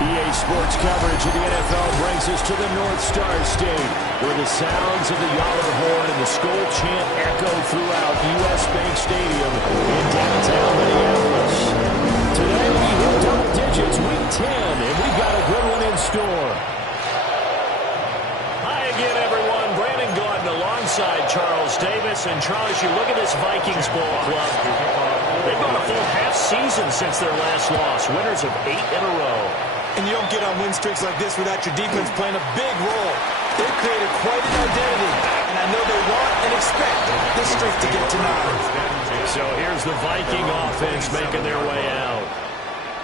EA Sports coverage of the NFL brings us to the North Star State, where the sounds of the Yahler horn and the Skol chant echo throughout U.S. Bank Stadium in downtown Minneapolis. Today we hit double digits, week 10, and we've got a good one in store. Hi again, everyone. Brandon Gaudin alongside Charles Davis. And Charles, you look at this Vikings ball club. They've gone a full half season since their last loss, winners of 8 in a row. And you don't get on win streaks like this without your defense playing a big role. They've created quite an identity, and I know they want and expect this streak to get to 9. So here's the Viking offense making their way out.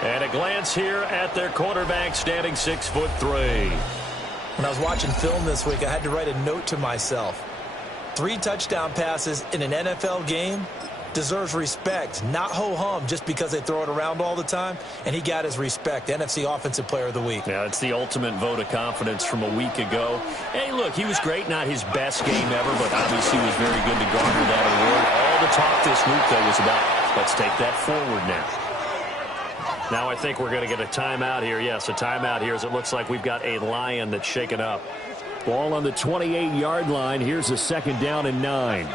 And a glance here at their quarterback, standing 6'3". When I was watching film this week, I had to write a note to myself. 3 touchdown passes in an NFL game deserves respect, not ho-hum just because they throw it around all the time, and he got his respect. NFC Offensive Player of the Week. Yeah, it's the ultimate vote of confidence from a week ago. Hey, look, he was great, not his best game ever, but obviously was very good to garner that award. All the talk this week, though, was about, let's take that forward now. Now I think we're going to get a timeout here. Yes, a timeout here as it looks like we've got a Lion that's shaken up. Ball on the 28-yard line. Here's a second down and 9.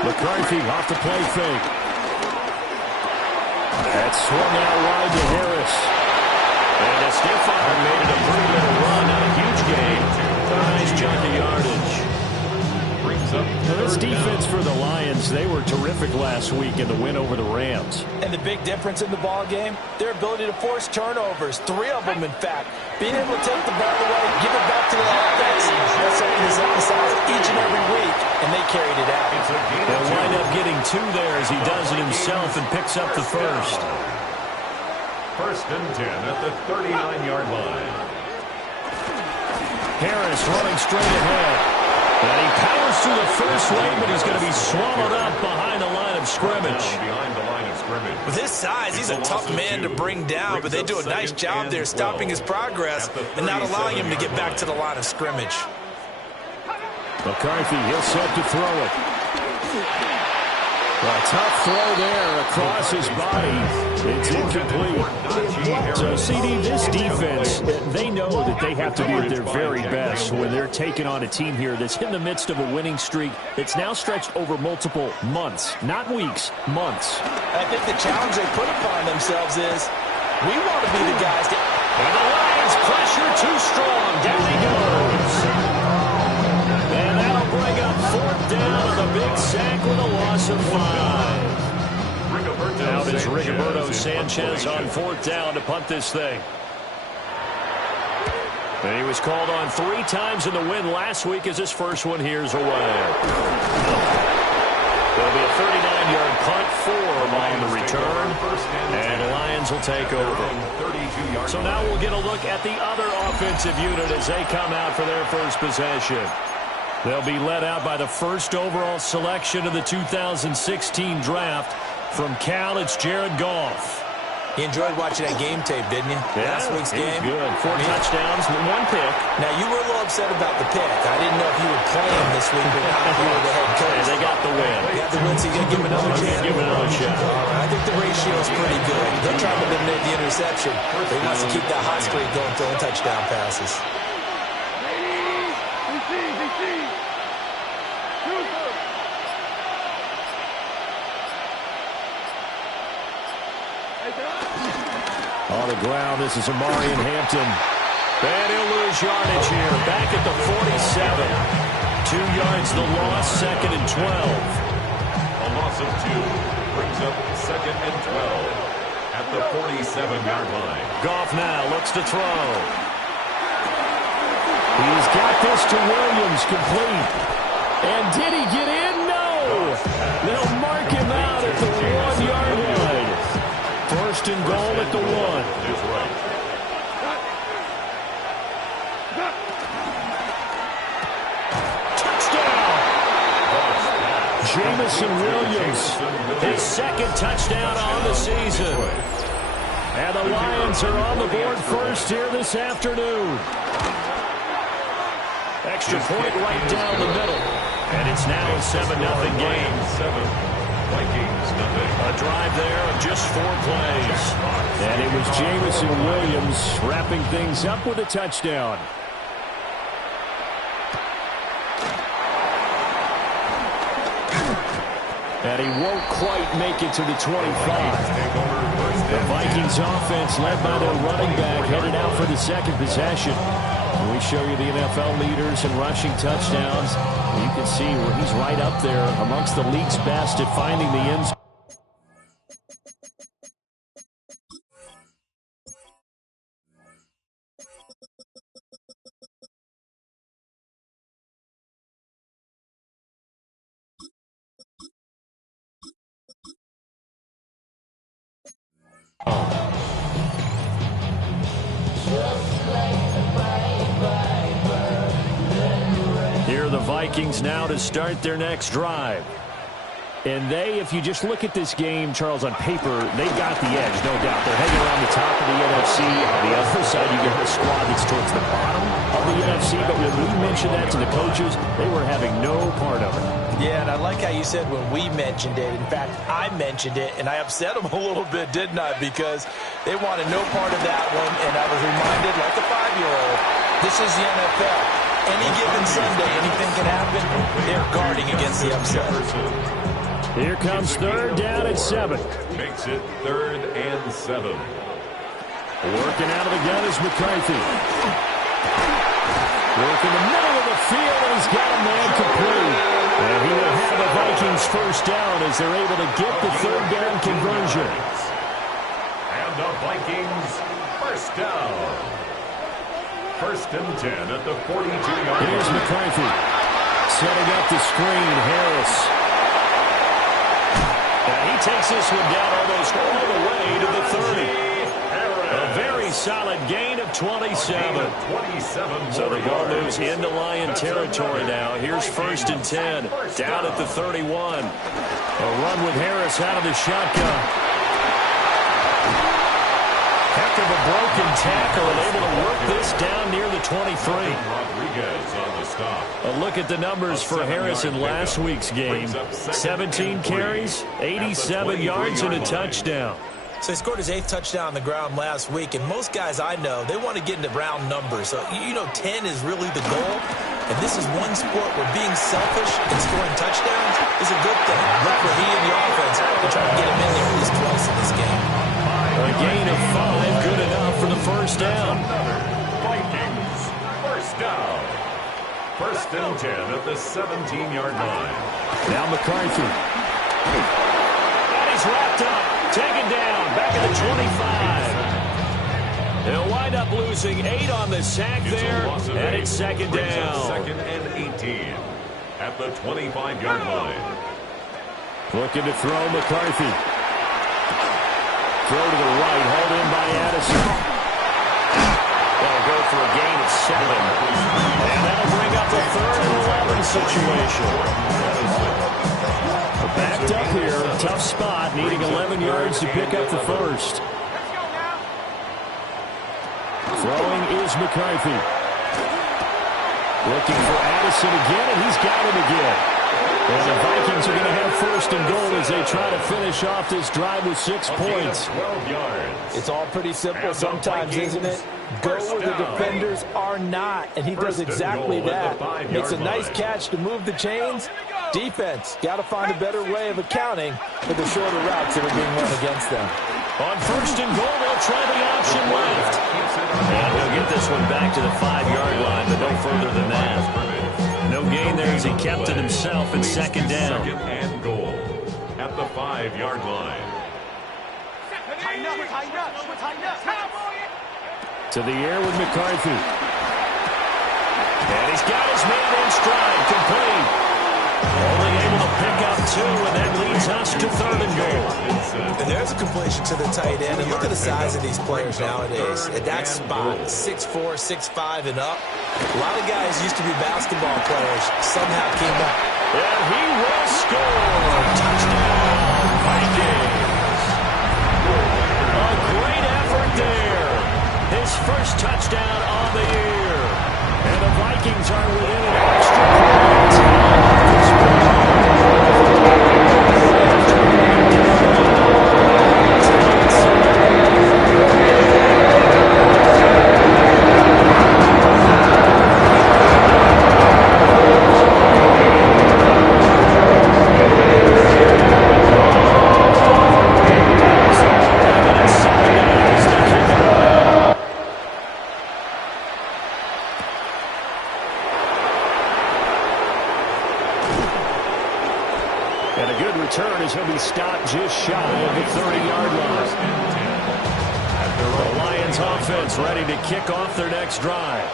McCarthy off the play fake. That's swung out wide to Harris. And a stiff arm made it a pretty little run. Not a huge gain. A nice chunk of yardage. Now this defense for the Lions, they were terrific last week in the win over the Rams. And the big difference in the ball game, their ability to force turnovers. 3 of them, in fact. Being able to take the ball away, give it back to the offense. That's something that's emphasized each and every week, and they carried it out. They'll wind up getting 2 there as he does it himself and picks up the first. First and 10 at the 39-yard line. Harris running straight ahead. And he powers through the first lane, but he's going to be swallowed up behind the line of scrimmage. With his size, he's a tough man to bring down, but they do a nice job there stopping his progress and not allowing him to get back to the line of scrimmage. McCarthy, he'll set to throw it. A tough throw there across his body. It's incomplete. So, CD, this defense, they know that they have to be at their very best when they're taking on a team here that's in the midst of a winning streak that's now stretched over multiple months, not weeks, months. I think the challenge they put upon themselves is, we want to be the guys that... And the Lions pressure too strong. Down he goes. And that'll bring up 4th down on the big sack with a loss of 5. Now it is Rigoberto Sanchez on 4th down to punt this thing. And he was called on 3 times in the win last week as his first one here's away. There'll be a 39-yard punt, 4 on the return, and the Lions will take over. So now we'll get a look at the other offensive unit as they come out for their first possession. They'll be led out by the first overall selection of the 2016 draft. From Cal, it's Jared Goff. He enjoyed watching that game tape, didn't he? Yeah, last week's game. Good. 4 touchdowns, 1 pick. Now, you were a little upset about the pick. I didn't know if you would play him this week or not if you were the head coach. And they got the win. They got the win, so you're going to give him another chance? Give him another shot. I think the ratio is pretty good. They'll try to eliminate the interception, but he wants to keep that hot streak going, throwing touchdown passes. On the ground, this is Amarian Hampton. And he'll lose yardage here. Back at the 47. 2 yards the loss, 2nd and 12. A loss of 2 brings up 2nd and 12 at the 47-yard line. Goff now looks to throw. He's got this to Williams, complete. And did he get in? No! They'll mark him out at the 1-yard line. First and goal at the 1. Is right. Touchdown! Jamison Williams, his 2nd touchdown on the season. And the Lions are on the board first here this afternoon. Extra point right down the middle. And it's now a 7-0 game. Vikings, nothing. A drive there of just 4 plays. And it was Jameson Williams wrapping things up with a touchdown. And he won't quite make it to the 25. The Vikings offense, led by their running back, headed out for the second possession. When we show you the NFL leaders in rushing touchdowns, you can see where he's right up there amongst the league's best at finding the end zone. Here are the Vikings now to start their next drive. And if you just look at this game, Charles, on paper, they've got the edge, no doubt. They're hanging around the top of the NFC. On the other side, you get a squad that's towards the bottom of the NFC. But when we mentioned that to the coaches, they were having no part of it. Yeah, and I like how you said when we mentioned it. In fact, I mentioned it, and I upset them a little bit, didn't I? Because they wanted no part of that one, and I was reminded, like a 5-year-old, this is the NFL. Any given Sunday, anything can happen. They're guarding against the upset. Here comes third down at 7. Makes it 3rd and 7. Working out of the gun is McCarthy. Work in the middle of the field, and he's got a man complete. And he will have the Vikings first down as they're able to get the third down conversion. And the Vikings first down. 1st and 10 at the 42-yard line. Here's McCarthy. Setting up the screen, Harris. And he takes this one down almost all the way to the 30. A very solid gain of 27. So the ball moves into Lion territory now. Here's 1st and 10. Down at the 31. A run with Harris out of the shotgun. Heck of a broken tackle and able to work this down near the 23. Rodriguez on the stop. A look at the numbers for Harris in last week's game. 17 carries, 87 yards, and a touchdown. So he scored his 8th touchdown on the ground last week, and most guys I know, they want to get into round numbers. So, 10 is really the goal. And this is one sport where being selfish and scoring touchdowns is a good thing. Look for he and the offense. They're trying to get him in there at least twice in this game. A gain of 5, good enough for the first down. Vikings first down. 1st and 10 at the 17-yard line. Now McCarthy. And he's wrapped up. Taken down. Back at the 25. They'll wind up losing 8 on the sack there. And it's 2nd down. 2nd and 18 at the 25-yard line. Looking to throw McCarthy. Throw to the right, hauled in by Addison. They'll go for a gain of 7. And that'll bring up a 3rd and 11 situation. Backed up here, tough spot, needing 11 yards to pick up the first. Throwing is McCarthy. Looking for Addison again, and he's got him again. And the Vikings are going to have 1st and goal as they try to finish off this drive with 6 points. 12 yards. It's all pretty simple sometimes, isn't it? Go where the defenders are not, and he does exactly that. Makes a nice catch to move the chains. Defense, got to find a better way of accounting for the shorter routes that are being run against them. On 1st and goal, they'll try the option left. And he'll get this one back to the 5-yard line, but no further than that. No gain there as he kept it himself at 2nd down. 2nd and goal at the 5-yard line. To the air with McCarthy. And he's got his man in stride, complete. Only able to pick up 2, and that leads us to 3rd and goal. And there's a completion to the tight end. And look at the size of these players nowadays. At that spot, 6'4", 6'5", and up. A lot of guys used to be basketball players. Somehow came up. And he will score. Touchdown, Vikings. A great effort there. His first touchdown on the year. And the Vikings are within an extra point. defense ready to kick off their next drive.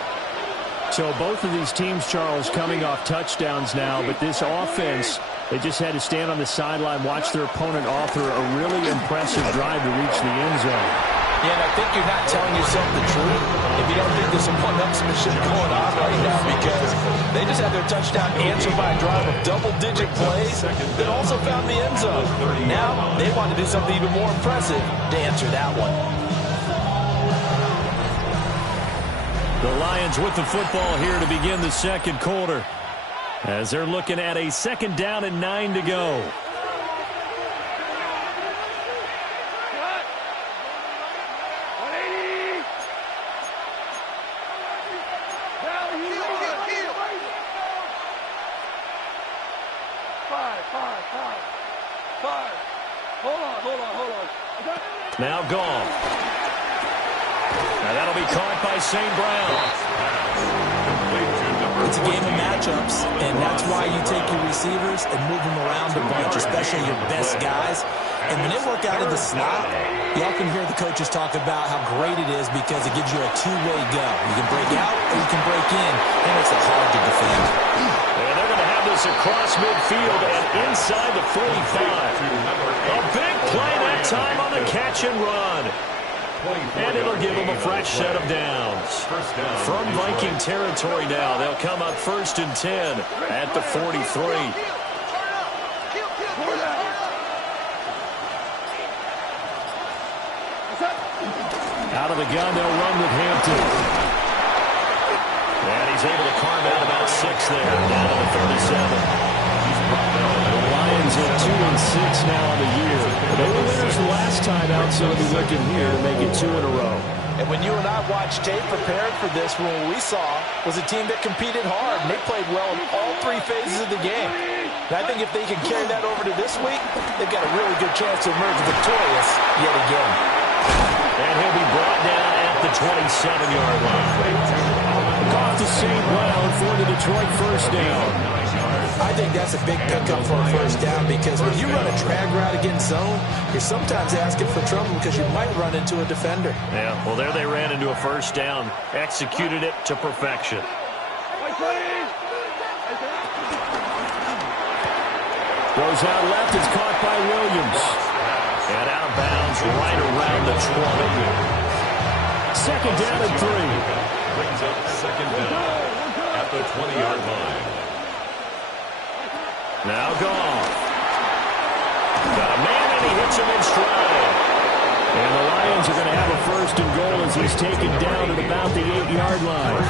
So both of these teams, Charles, coming off touchdowns now, but this offense, they just had to stand on the sideline, watch their opponent offer a really impressive drive to reach the end zone. Yeah, and I think you're not telling yourself the truth if you don't think there's some one-upsmanship going on right now, because they just had their touchdown answered by a drive of double-digit plays that also found the end zone. Now they want to do something even more impressive to answer that one. The Lions with the football here to begin the second quarter, as they're looking at a 2nd down and 9 to go. Now gone. Now that'll be caught by St. Brown. It's a game of matchups, and that's why you take your receivers and move them around a bunch, especially your best guys. And when they work out of the slot, you often hear the coaches talk about how great it is because it gives you a two-way go. You can break out or you can break in, and it's hard to defend. And they're going to have this across midfield and inside the 45. A big play that time on the catch and run. And it'll give them a fresh set of downs. From Viking territory now, they'll come up 1st and 10 at the 43. Out of the gun, they'll run with Hampton. And he's able to carve out about 6 there, down to the 37. The Lions at 2-6 now on the year. They were winners the last time out, so they'll be looking here to make it 2 in a row. And when you and I watched tape prepared for this, what we saw was a team that competed hard, and they played well in all 3 phases of the game. And I think if they can carry that over to this week, they've got a really good chance to emerge victorious yet again. And he'll be brought down at the 27-yard line. Off to St. Brown for the Detroit first down. I think that's a big pickup for a first down, because when you run a drag route against zone, you're sometimes asking for trouble because you might run into a defender. Yeah, well, there they ran into a first down, executed it to perfection. Goes out left, it's caught by Williams. And out of bounds right around the 20. 2nd down and 3. Brings up 2nd down at the 20-yard line. Now gone. Got a man, and he hits him in stride. And the Lions are going to have a 1st and goal as he's taken down at about the 8-yard line.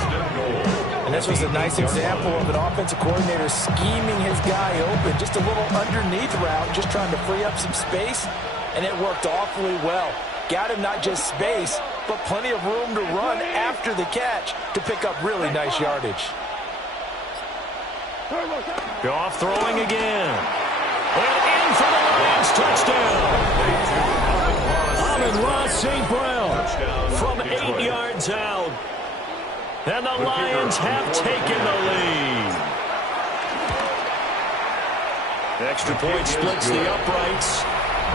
And this was a nice example of an offensive coordinator scheming his guy open. Just a little underneath route, just trying to free up some space, and it worked awfully well. Got him not just space, but plenty of room to run after the catch to pick up really nice yardage. Goff throwing again. And in for the Lions touchdown. Amon-Ra St. Brown from 8 yards out. And the Lions have taken the lead. Extra point splits the uprights.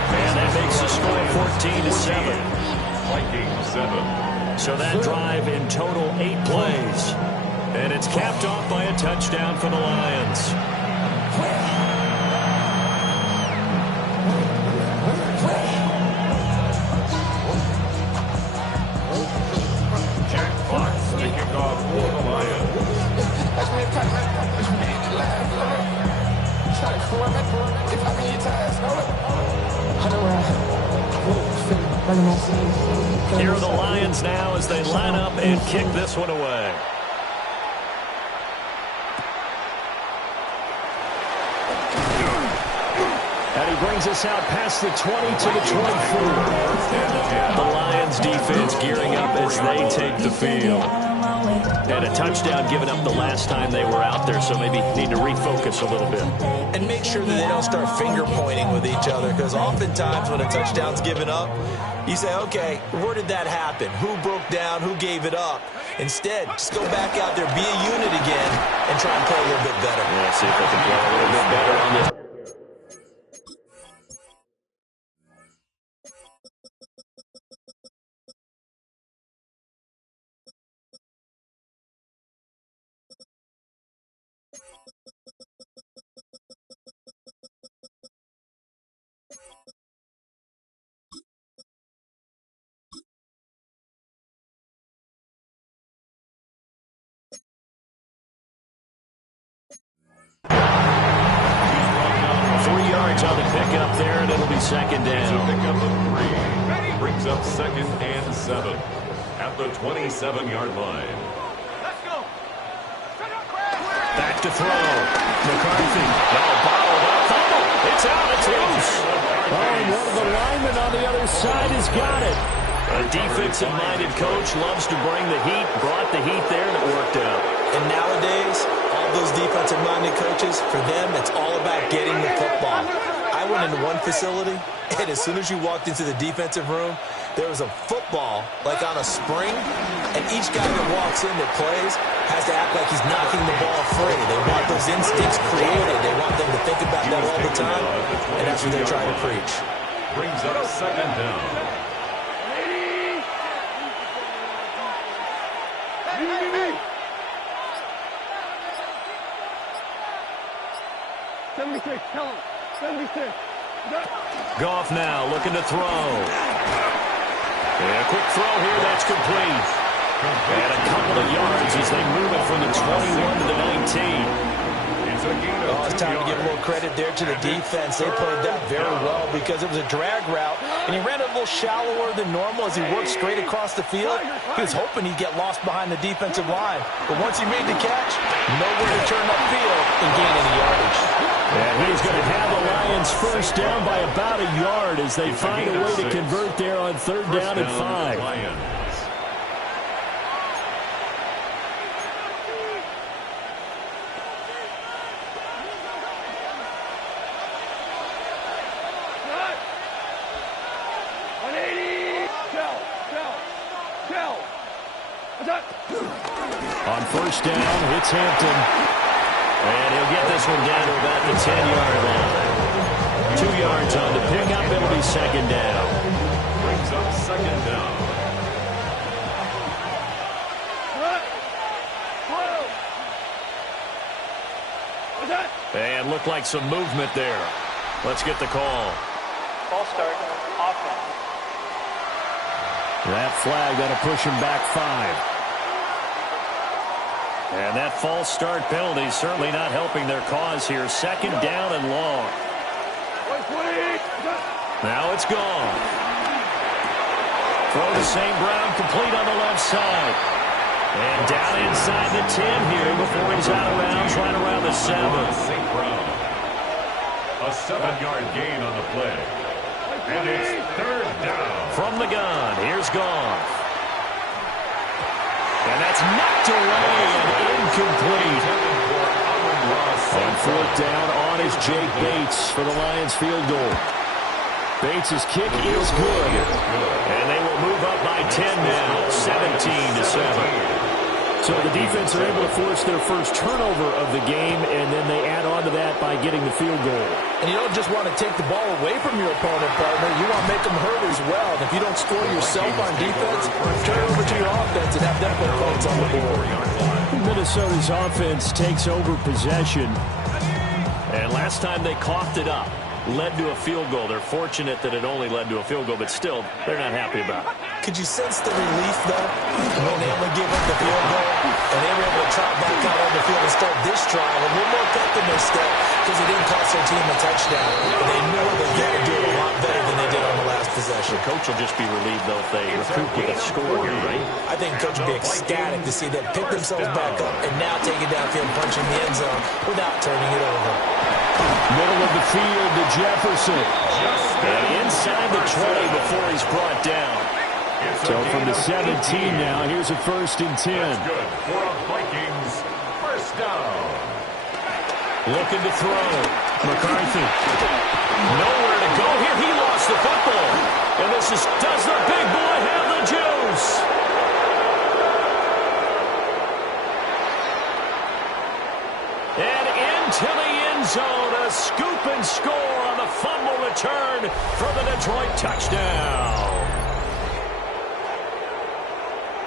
And that makes the score 14-7. Vikings 7. So that drive in total 8 plays. And it's capped off by a touchdown for the Lions. Jack Fox to kick off for the Lions. Here are the Lions now as they line up and kick this one away. And he brings us out past the 20 to the 24. The Lions defense gearing up as they take the field. And a touchdown given up the last time they were out there, so maybe need to refocus a little bit. And make sure that they don't start finger pointing with each other, because oftentimes when a touchdown's given up, you say, okay, where did that happen? Who broke down? Who gave it up? Instead, just go back out there, be a unit again, and try and play a little bit better. Yeah, see if they can play a little bit better on this. yards on the pickup there, and it'll be second It's a down. pickup of 3. Brings up 2nd and 7 at the 27-yard line. Back to throw. McCarthy. Bottled up. Fumble. It's out. It's loose. Oh, and one of the linemen on the other side has got it. A defensive-minded coach loves to bring the heat, brought the heat there, and it worked out. And nowadays, all those defensive-minded coaches, for them, it's all about getting the football. I went into one facility, and as soon as you walked into the defensive room, there was a football, like on a spring, and each guy that walks in that plays has to act like he's knocking the ball free. They want those instincts created. They want them to think about that all the time, and that's what they're trying to preach. Brings up 2nd down. Goff now looking to throw. And a quick throw here. That's complete. And a couple of yards as they move it from the 21 to the 19. Oh, it's time to give a little credit there to the defense. They played that very well because it was a drag route, and he ran it a little shallower than normal as he worked straight across the field. He was hoping he'd get lost behind the defensive line. But once he made the catch, nowhere to turn upfield and gain any yardage. And he's going to have the Lions first down by about a yard as they find a way to convert there on 3rd down and 5. On 1st down, it's Hampton. And he'll get this one down to about the 10-yard line. 2 yards on the pickup. It'll be 2nd down. Brings up 2nd down. And looked like some movement there. Let's get the call. False start, offense. That flag that'll push him back 5. And that false start penalty certainly not helping their cause here. 2nd down and long. Now it's gone. Throw to St. Brown, complete on the left side. And down inside the 10 here before he's out of bounds, right around the 7. St. Brown. A 7-yard gain on the play. And it's 3rd down. From the gun, here's Goff. And that's knocked away and incomplete. On 4th down, on is Jake Bates for the Lions field goal. Bates' kick is good. And they will move up by 10 now, 17-7. So the defense are able to force their first turnover of the game, and then they add on to that by getting the field goal. And you don't just want to take the ball away from your opponent, partner. You want to make them hurt as well. And if you don't score yourself on defense, turn it over to your offense and have them put points on the board. Minnesota's offense takes over possession. And last time they coughed it up, led to a field goal. They're fortunate that it only led to a field goal, but still, they're not happy about it. Could you sense the relief, though, when they only gave up the field goal and they were able to trot back out on the field and start this drive a little more pep in their step because it didn't cost their team a touchdown. But they knew they got to do it a lot better than they did on the last possession. The coach will just be relieved, though, if they recoup with a score here, right? I think coach will be ecstatic to see them pick themselves back up and now take it downfield, punching the end zone without turning it over. Middle of the field to Jefferson. And inside the 20 before he's brought down. So from the 17 now, here's a 1st and 10. That's good for a Vikings 1st down. Looking to throw. McCarthy. Nowhere to go here. He lost the football. And this is, does the big boy have the juice? And into the end zone, a scoop and score on the fumble return for the Detroit touchdown.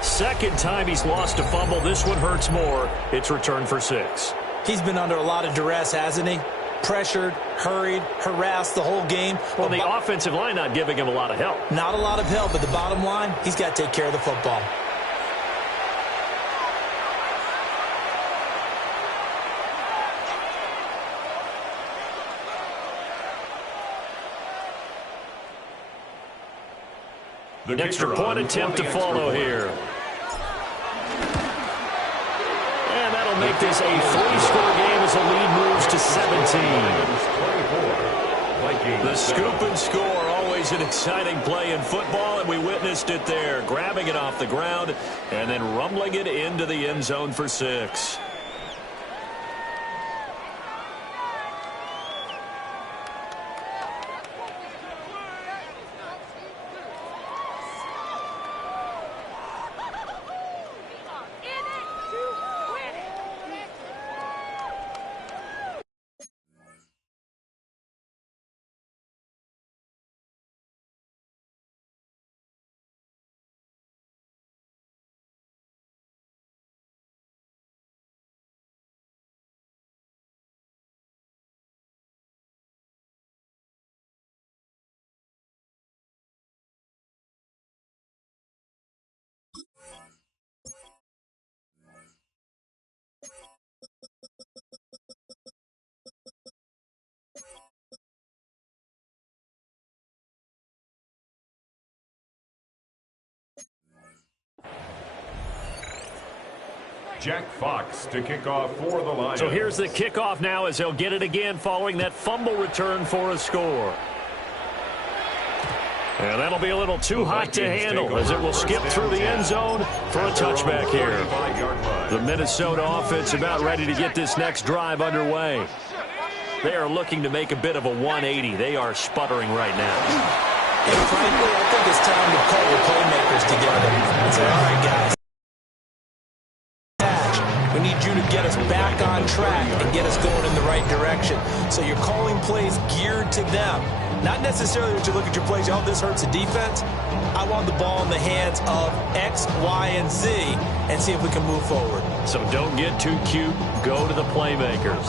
Second time he's lost a fumble. This one hurts more. It's returned for 6. He's been under a lot of duress, hasn't he? Pressured, hurried, harassed the whole game. Well, the offensive line not giving him a lot of help. Not a lot of help, but the bottom line, he's got to take care of the football. The Extra point attempt to follow here. And that'll make this a 3-score game as the lead moves to 17. The scoop and score, always an exciting play in football, and we witnessed it there, grabbing it off the ground and then rumbling it into the end zone for 6. Jack Fox to kick off for the Lions. So here's the kickoff now as they'll get it again following that fumble return for a score. And that'll be a little too hot to handle as it will skip through the end zone for a touchback here. The Minnesota offense about ready to get this next drive underway. They are looking to make a bit of a 180. They are sputtering right now. And frankly, I think it's time to call the playmakers together and say, all right, guys. We need you to get us back on track and get us going in the right direction. So you're calling plays geared to them. Not necessarily that you look at your plays, oh, this hurts the defense. I want the ball in the hands of X, Y, and Z and see if we can move forward. So don't get too cute. Go to the playmakers.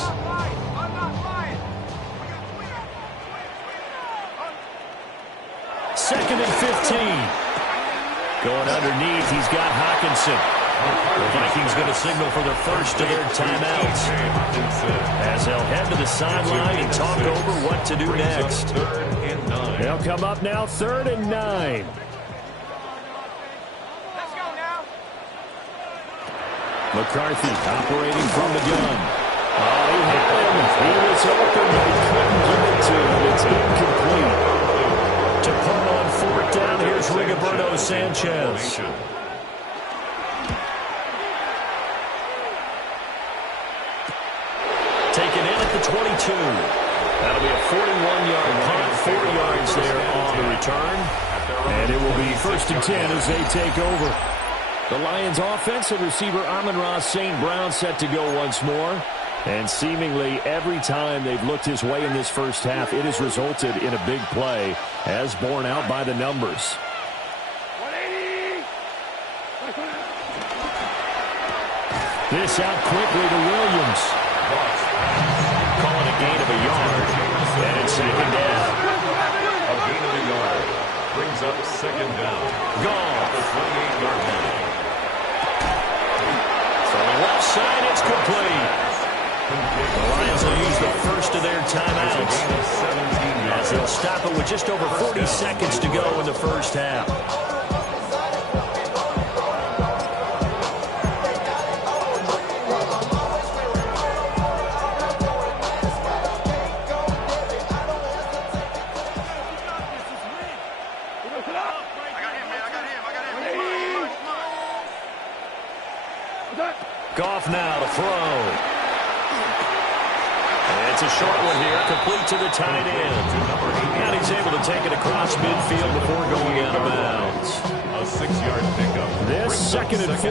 Second and 15. Going underneath, he's got Hockenson. The Vikings going to signal for their first of their timeouts as they'll head to the sideline and talk over what to do next. They'll come up now, 3rd and 9. Let's go now. McCarthy operating from the gun. Oh, he had him. He was open, but he couldn't give it to him. It's incomplete. To punt on 4th down, here's Rigoberto Sanchez. Taken in at the 22. That'll be a 41-yard punt, 4 yards there on the return. And it will be 1st and 10 as they take over. The Lions offensive receiver Amon-Ra St. Brown set to go once more. And seemingly every time they've looked his way in this first half, it has resulted in a big play, as borne out by the numbers. 180. This out quickly to Williams. Calling a gain of a yard. And it's 2nd down. A gain of a yard brings up 2nd down. Gone. The 28-yard line. From the left side, it's complete. The Lions will use the first of their timeouts as they'll stop it with just over 40 seconds to go in the first half. Goff now to throw. It's a short one here, complete to the tight end. And he's able to take it across midfield before going out of bounds. A 6-yard pickup. This 2nd and 4.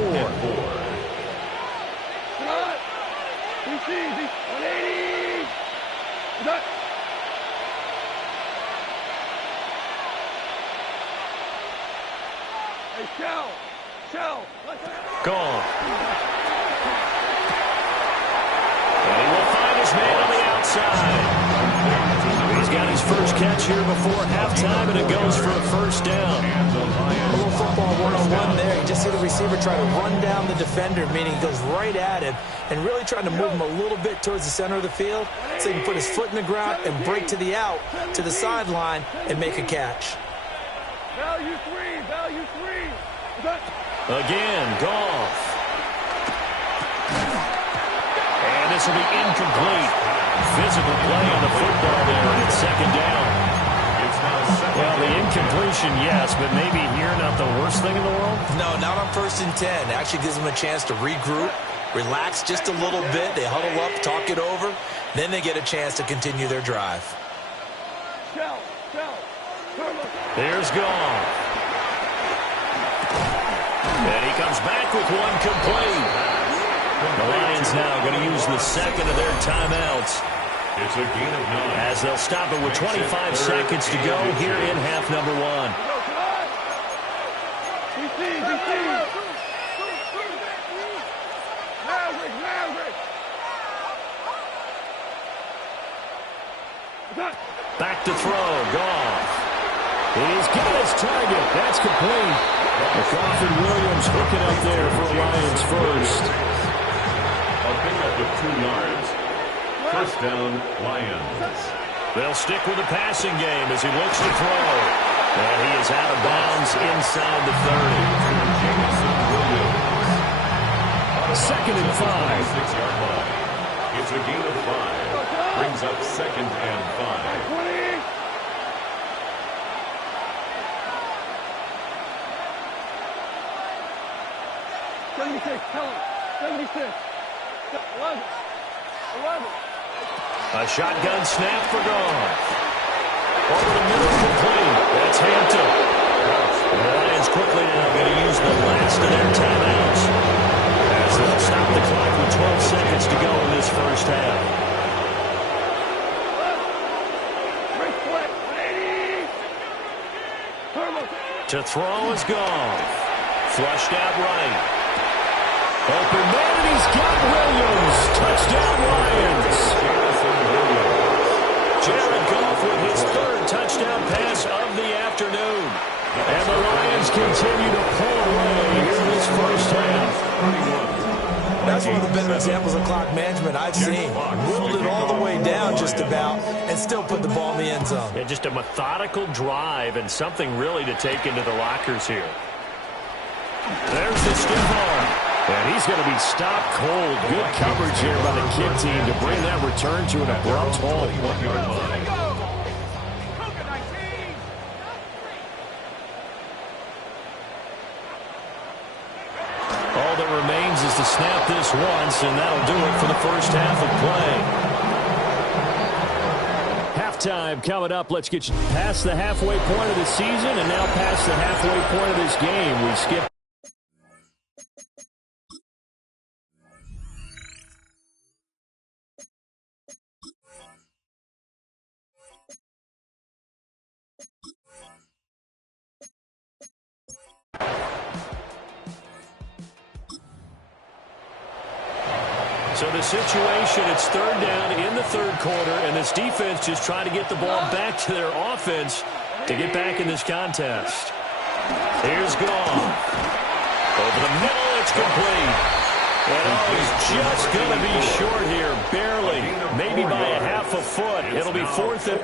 180. Hey, Shell. Gone. And he will find his man on the outside. He's got his first catch here before halftime, and it goes for a 1st down. A little football one-on-one there. You just see the receiver try to run down the defender, meaning he goes right at him and really trying to move him a little bit towards the center of the field so he can put his foot in the ground and break to the out, to the sideline, and make a catch. Value 3. Shell, you three. Again, Goff. And this will be incomplete. Physical play on the football there, and it's second down. It's now second. Well, the incompletion, yes, but maybe here not the worst thing in the world? No, not on 1st and 10. It actually gives them a chance to regroup, relax just a little bit. They huddle up, talk it over. Then they get a chance to continue their drive. Shell. There's Goff. And he comes back with one complete. The Lions now going to use the second of their timeouts. It's a gain of 9. As they'll stop it with 25 seconds to go here in half number 1. Back to throw, Goff. He's got his target. That's complete. McCaffrey Williams hooking up there for Lions first. A pickup of 2 yards. First down, Lions. They'll stick with the passing game as he looks to throw. And he is out of bounds inside the 30. Jameson Williams. Second and 5. 6-yard line. It's a gain of 5. Brings up second and 5. 20. Tell him. 76. 11. A shotgun snap for Goff. Over the middle, complete. That's Hampton. The Lions quickly now going to use the last of their timeouts as they'll stop the clock with 12 seconds to go in this first half. To throw is Goff. Flushed out right. Open man, and he's got Williams. Touchdown, Lions. Jared Goff with his 3rd touchdown pass of the afternoon. And the Lions continue to pull away here in this first half. That's one of the better examples of clock management I've seen. Whittled it all the way down just about and still put the ball in the end zone. Yeah, just a methodical drive and something really to take into the lockers here. There's the stiff arm. And he's going to be stopped cold. Good coverage here by the kick team to bring that return to an abrupt halt. 1-yard line. All that remains is to snap this once, and that'll do it for the first half of play. Halftime coming up. Let's get you past the halfway point of the season and now past the halfway point of this game. We skip. So the situation, it's 3rd down in the 3rd quarter, and this defense just trying to get the ball back to their offense to get back in this contest. Here's Goff. Over the middle, it's complete. And he's just going to be short here, barely, maybe by a half a foot. It'll be 4th and...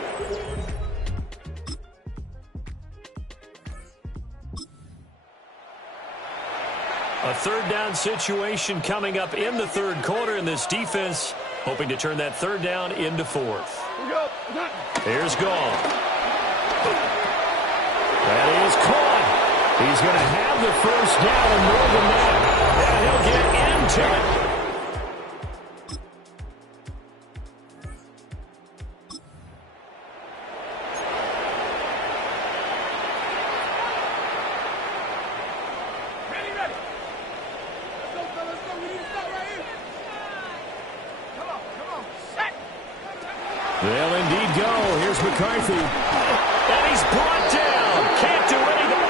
A 3rd down situation coming up in the 3rd quarter, and this defense hoping to turn that 3rd down into 4th. Here's Goff. That is caught. He's going to have the first down and more than that. And he'll get into it. They'll indeed go. Here's McCarthy. And he's brought down. Can't do anything.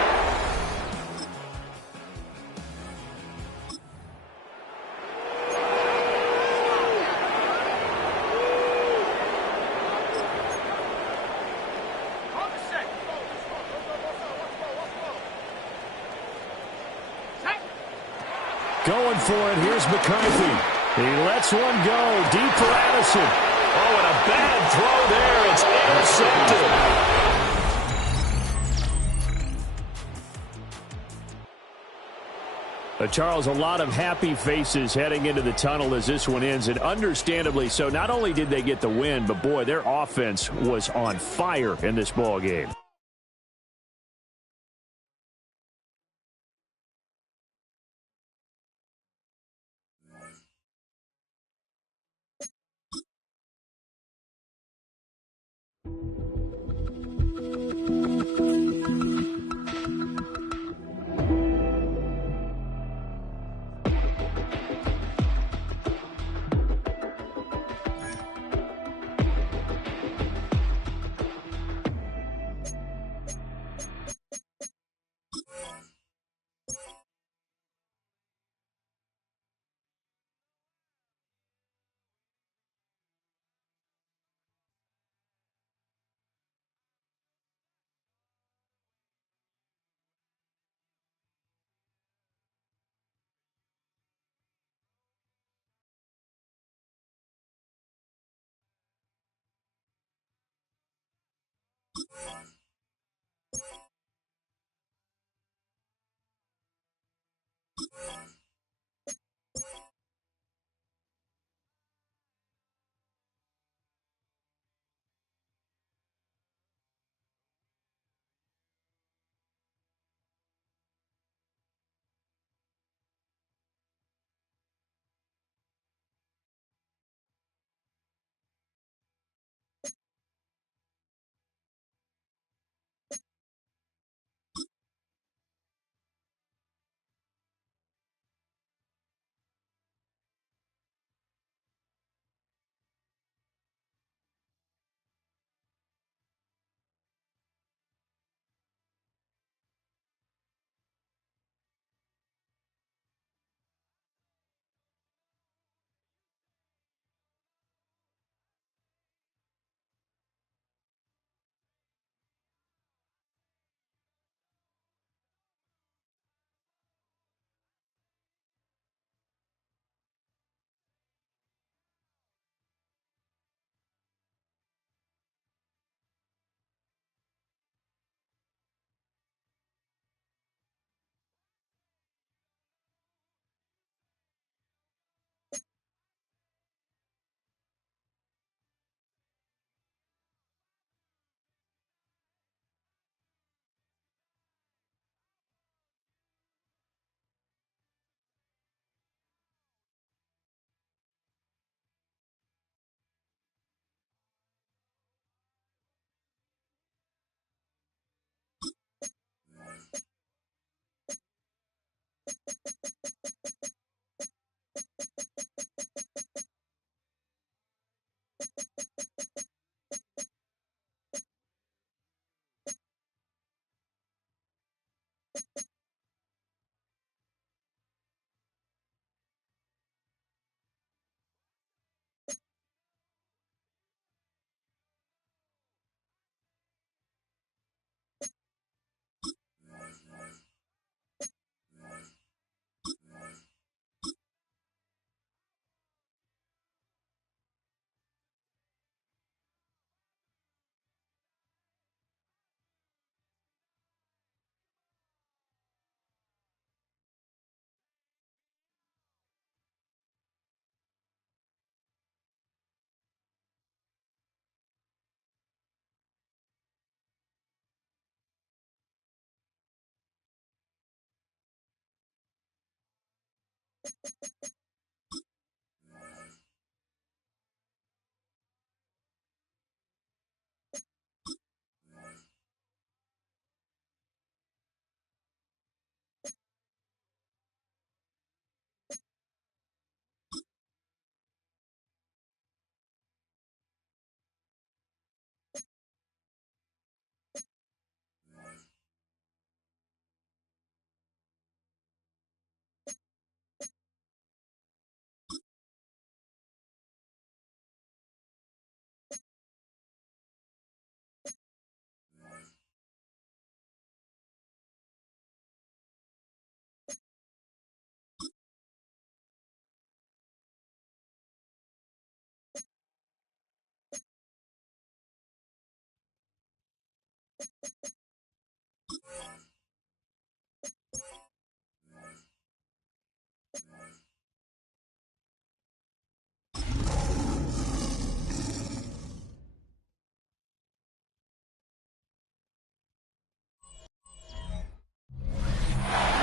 Going for it. Here's McCarthy. He lets one go. Deep for Addison. Oh, and a bad throw there. It's intercepted. Charles, a lot of happy faces heading into the tunnel as this one ends, and understandably so. Not only did they get the win, but, boy, their offense was on fire in this ball game.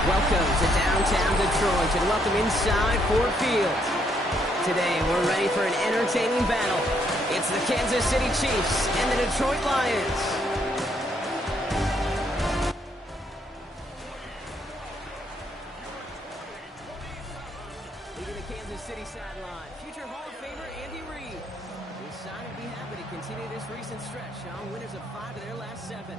Welcome to downtown Detroit and welcome inside Ford Field. Today we're ready for an entertaining battle. It's the Kansas City Chiefs and the Detroit Lions. Leading the Kansas City sideline, future Hall of Famer Andy Reid. His side will be happy to continue this recent stretch on winners of 5 of their last 7.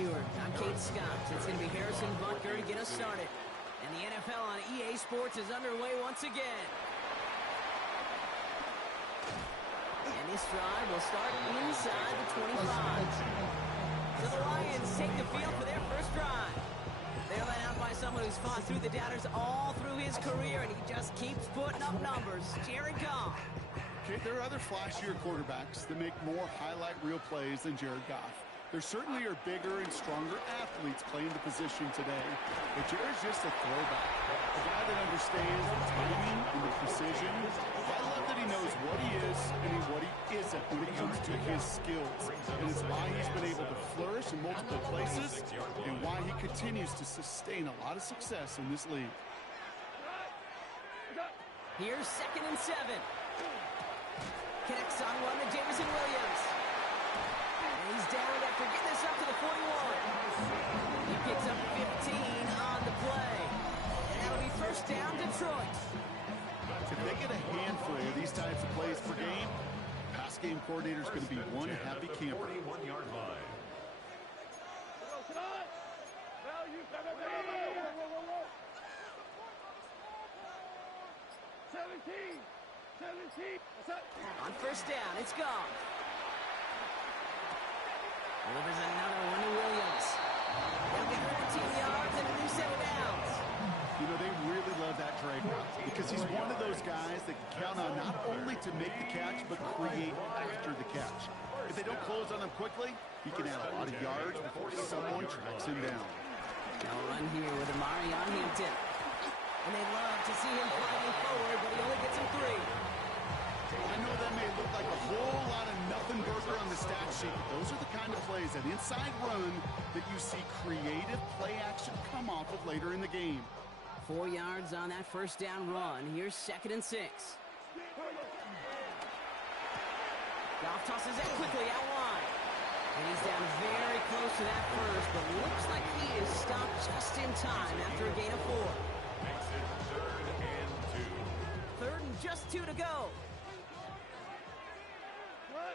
Hewitt. I'm Kate Scott. It's going to be Harrison Butker to get us started. And the NFL on EA Sports is underway once again. And this drive will start inside the 25. So the Lions take the field for their first drive. They're led out by someone who's fought through the doubters all through his career, and he just keeps putting up numbers. Jared Goff. Okay, there are other flashier quarterbacks that make more highlight reel plays than Jared Goff. There certainly are bigger and stronger athletes playing the position today, but Jared's just a throwback. A guy that understands the timing and the precision. I love that he knows what he is and what he isn't when it comes to his skills. And it's why he's been able to flourish in multiple places and why he continues to sustain a lot of success in this league. Here's 2nd and 7. Connects on one to Jameson Williams. And he's down after getting this up to the 41. He picks up 15 on the play. And that'll be first down, Detroit. If they get a handful of these types of plays per game, pass game coordinator's going to be one happy camper. 41-yard line. 17. On first down, it's Goff. Delivers another one to Williams. They'll get 13 yards and a new set of downs. You know, they really love that drag route because he's one of those guys that can count on not only to make the catch, but create after the catch. If they don't close on him quickly, he can add a lot of yards before someone tracks him down. They'll run here with Amari on Hampton. And they love to see him flying forward, but he only gets him 3. I know that may look like a whole lot of nothing burger on the stat sheet, but those are the kind of plays, that inside run, that you see creative play action come off of later in the game. 4 yards on that first down run. Here's 2nd and 6. Goff tosses that quickly out wide. And he's down very close to that first, but looks like he is stopped just in time after a gain of 4. Makes it 3rd and 2. 3rd and just 2 to go. 180.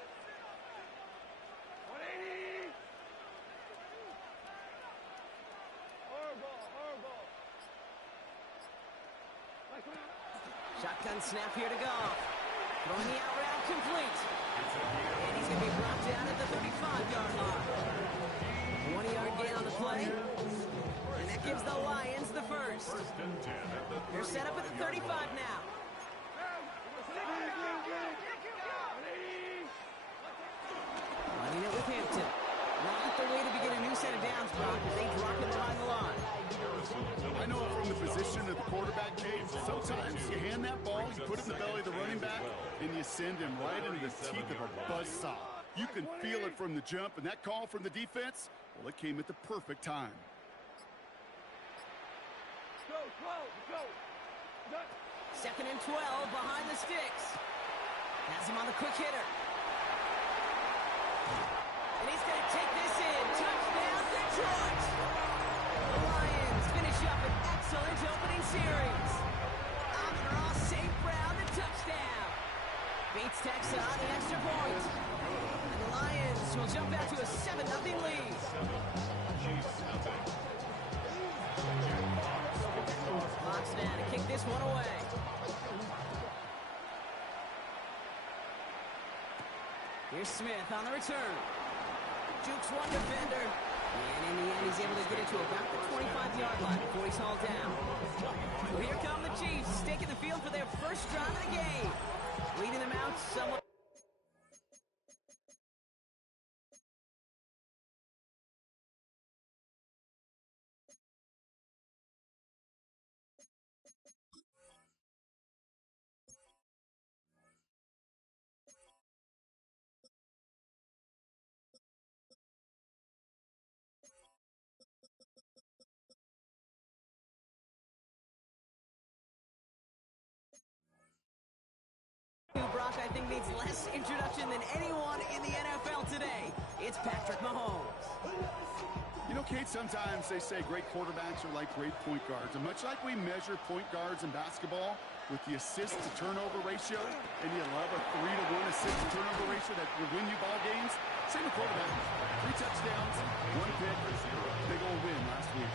Horrible. Shotgun snap here to Goff. Throwing the out route complete. And he's going to be brought down at the 35-yard line. 20-yard gain on the play. And that gives the Lions the first. 1st and 10 at the 35. They're set up at the 35 now. Running it with Hampton. Not the way to begin a new set of downs, Brock, as they drop it behind the line. I know from the position of the quarterback, James, sometimes you hand that ball, you put it in the belly of the running back, and you send him right into the teeth of a buzzsaw. You can feel it from the jump, and that call from the defense, well, it came at the perfect time. Go. 2nd and 12 behind the sticks. Has him on the quick hitter. And he's going to take this in. Touchdown, Detroit! The Lions finish up an excellent opening series. Amon-Ra St. Brown, the touchdown. Beats Texas on the extra point. And the Lions will jump out to a 7-0 lead. Fox now to kick this one away. Here's Smith on the return. Jukes one defender. And in the end, he's able to get it to about the 25-yard line before he's hauled down. So here come the Chiefs, taking the field for their first drive of the game. Leading them out somewhat. Brock, I think, needs less introduction than anyone in the NFL today. It's Patrick Mahomes. You You know, Kate, sometimes they say great quarterbacks are like great point guards. And much like we measure point guards in basketball with the assist-to-turnover ratio, and you love a 3-to-1 assist-to-turnover ratio that will win you ball games, same with quarterbacks. 3 touchdowns, 1 pick, big old win last week.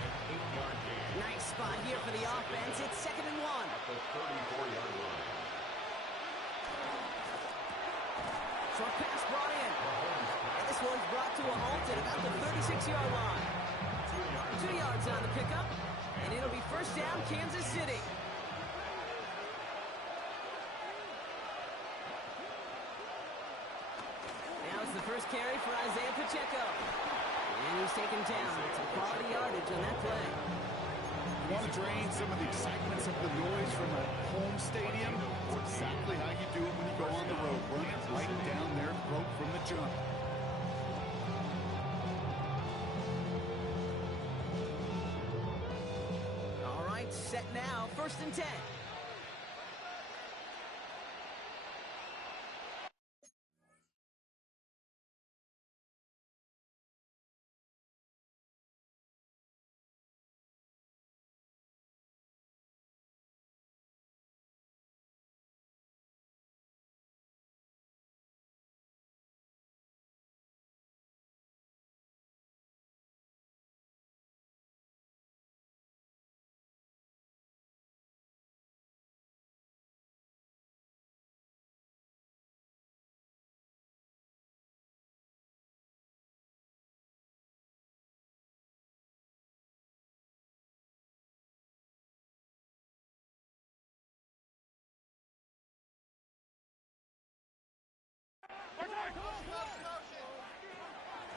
Nice spot here for the offense. It's 2nd and 1. At the 34-yard line. Short pass brought in. And this one's brought to a halt at about the 36-yard line. 2 yards on the pickup, and it'll be first down, Kansas City. Now it's the first carry for Isaiah Pacheco. And he's taken down. It's a quality yardage on that play. You want to drain some of the excitement, some of the noise from a home stadium? It's exactly how you do it when you go on the road. Run it right down their throat from the jump. All right, set now, 1st and 10.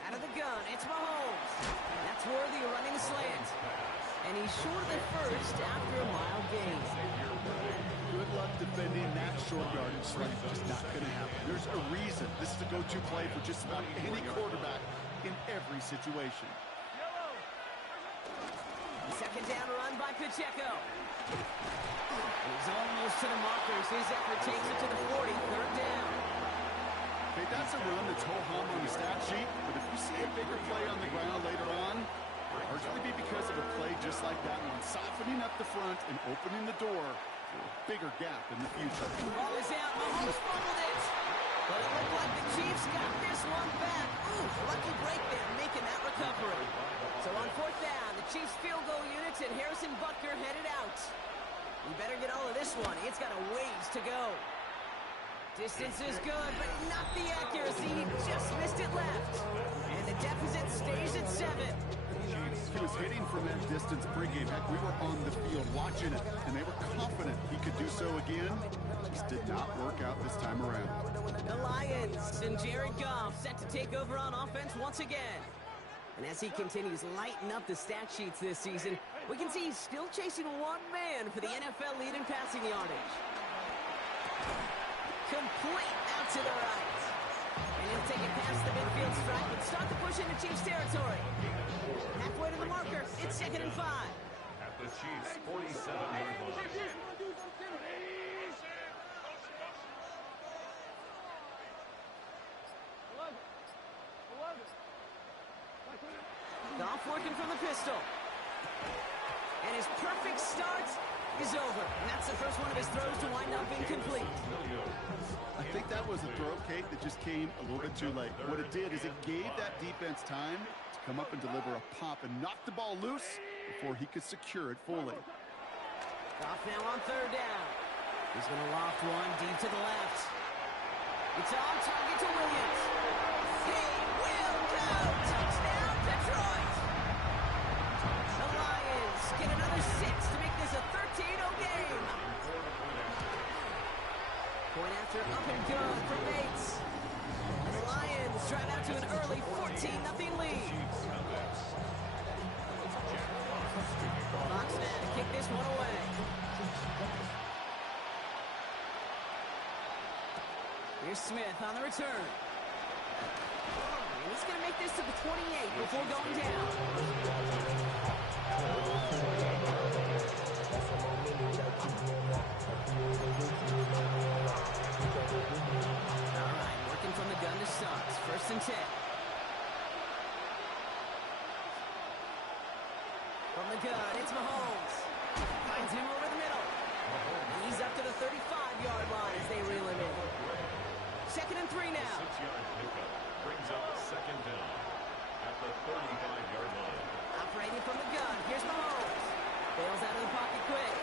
Out of the gun, it's Mahomes. That's worthy of running the slant. And he's short of the first after a mild gain. Good luck defending that short yardage slant. Just not going to happen. There's a reason this is a go-to play for just about any quarterback in every situation. 2nd down run by Pacheco. He's almost to the markers. His effort takes it to the 40, 3rd down. Okay, that's a run that's ho-hum on the stat sheet, but if you see a bigger play on the ground later on, it'll largely be because of a play just like that one, softening up the front and opening the door for a bigger gap in the future. Ball is out. Mahomes fumbled it. But it looked like the Chiefs got this one back. Ooh, lucky break there, making that recovery. So on 4th down, the Chiefs field goal units and Harrison Butker headed out. You better get all of this one. It's got a ways to go. Distance is good, but not the accuracy. He just missed it left. And the deficit stays at 7. He was hitting from that distance pregame. Heck, we were on the field watching it, and they were confident he could do so again. Just did not work out this time around. The Lions and Jared Goff set to take over on offense once again. And as he continues lighting up the stat sheets this season, we can see he's still chasing one man for the NFL lead in passing yardage. Complete out to the right. And he'll take it past the midfield stripe and start to push into Chiefs territory. Halfway to the marker, it's 2nd and 5. At the Chiefs' 47-yard line. Goff working from the pistol. And his perfect start is over. And that's the first one of his throws to wind up incomplete. I think that was a throw, Kate, that just came a little bit too late. What it did is it gave that defense time to come up and deliver a pop and knock the ball loose before he could secure it fully. Goff now on 3rd down. He's going to loft one deep to the left. It's on target to Williams. He will go! Touchdown, Detroit! The Lions get another 6 to make this a 13-0 game. Point after up and good for Bates. The Lions drive out to an early 14-0 lead. Fox now to kick this one away. Here's Smith on the return. And he's going to make this to the 28 before going down. All right, working from the gun to start. 1st and 10. Here's Mahomes. Bails out of the pocket quick.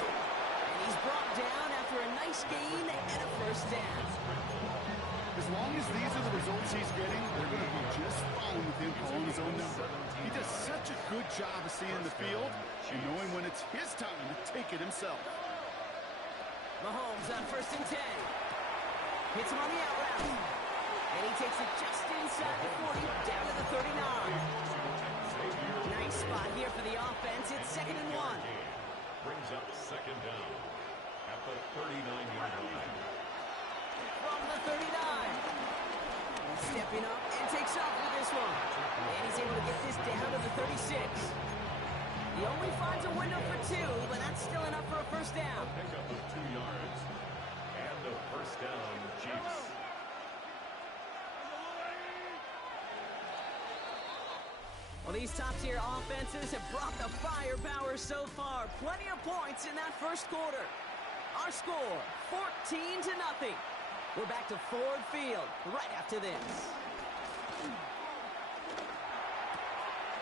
And he's brought down after a nice gain and a first down. As long as these are the results he's getting, they're going to be just fine with him calling his own number. He does such a good job of seeing the field and knowing when it's his time to take it himself. Mahomes on 1st and 10. Hits him on the out route. And he takes it just inside the 40, down to the 39. Nice spot here for the offense. It's 2nd and 1. Brings up 2nd down at the 39-yard line. From the 39. Stepping up and takes off with this one. And he's able to get this down to the 36. He only finds a window for 2, but that's still enough for a first down. Pick up of 2 yards. And a first down, Chiefs. Well, these top-tier offenses have brought the firepower so far. Plenty of points in that first quarter. Our score, 14-0. We're back to Ford Field right after this.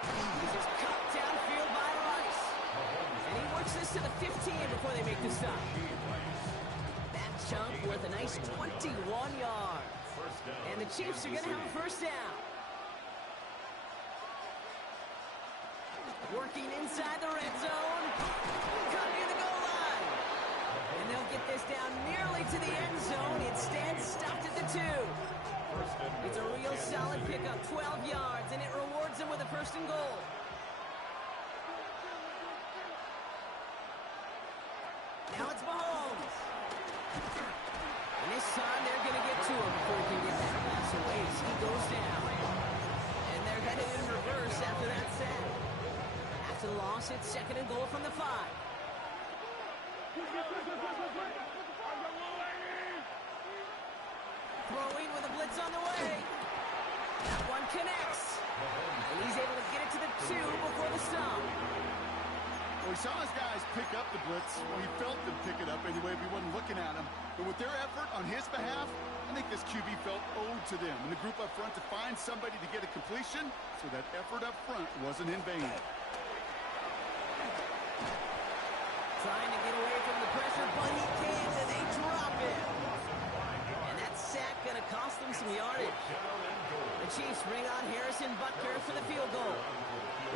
This is cut downfield by Rice. And he works this to the 15 before they make the stop. That chunk worth a nice 21 yards. And the Chiefs are going to have a first down. Working inside the red zone. Cut near the goal line. And they'll get this down nearly to the end zone. Instead, stopped at the 2. It's a real solid pickup, 12 yards, and it rewards them with a 1st and goal. Now it's Mahomes. And this time they're going to get to him before he can get that pass away. So he goes down. And they're headed in reverse after that sack. After the loss, it's 2nd and goal from the 5. Throwing with a blitz on the way. That one connects. And he's able to get it to the 2 before the stop. Well, he saw his guys pick up the blitz. Well, he felt them pick it up anyway if he wasn't looking at him. But with their effort on his behalf, I think this QB felt owed to them and the group up front to find somebody to get a completion, so that effort up front wasn't in vain. Trying to get away from the pressure, but he can't, and they drop it. And that sack going to cost them some yardage. The Chiefs bring on Harrison Butker for the field goal.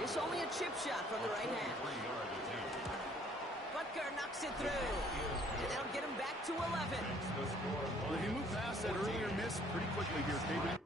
It's only a chip shot from the right hand. Butker knocks it through, and that'll get him back to 11. Well, he moved past that earlier miss pretty quickly here, David.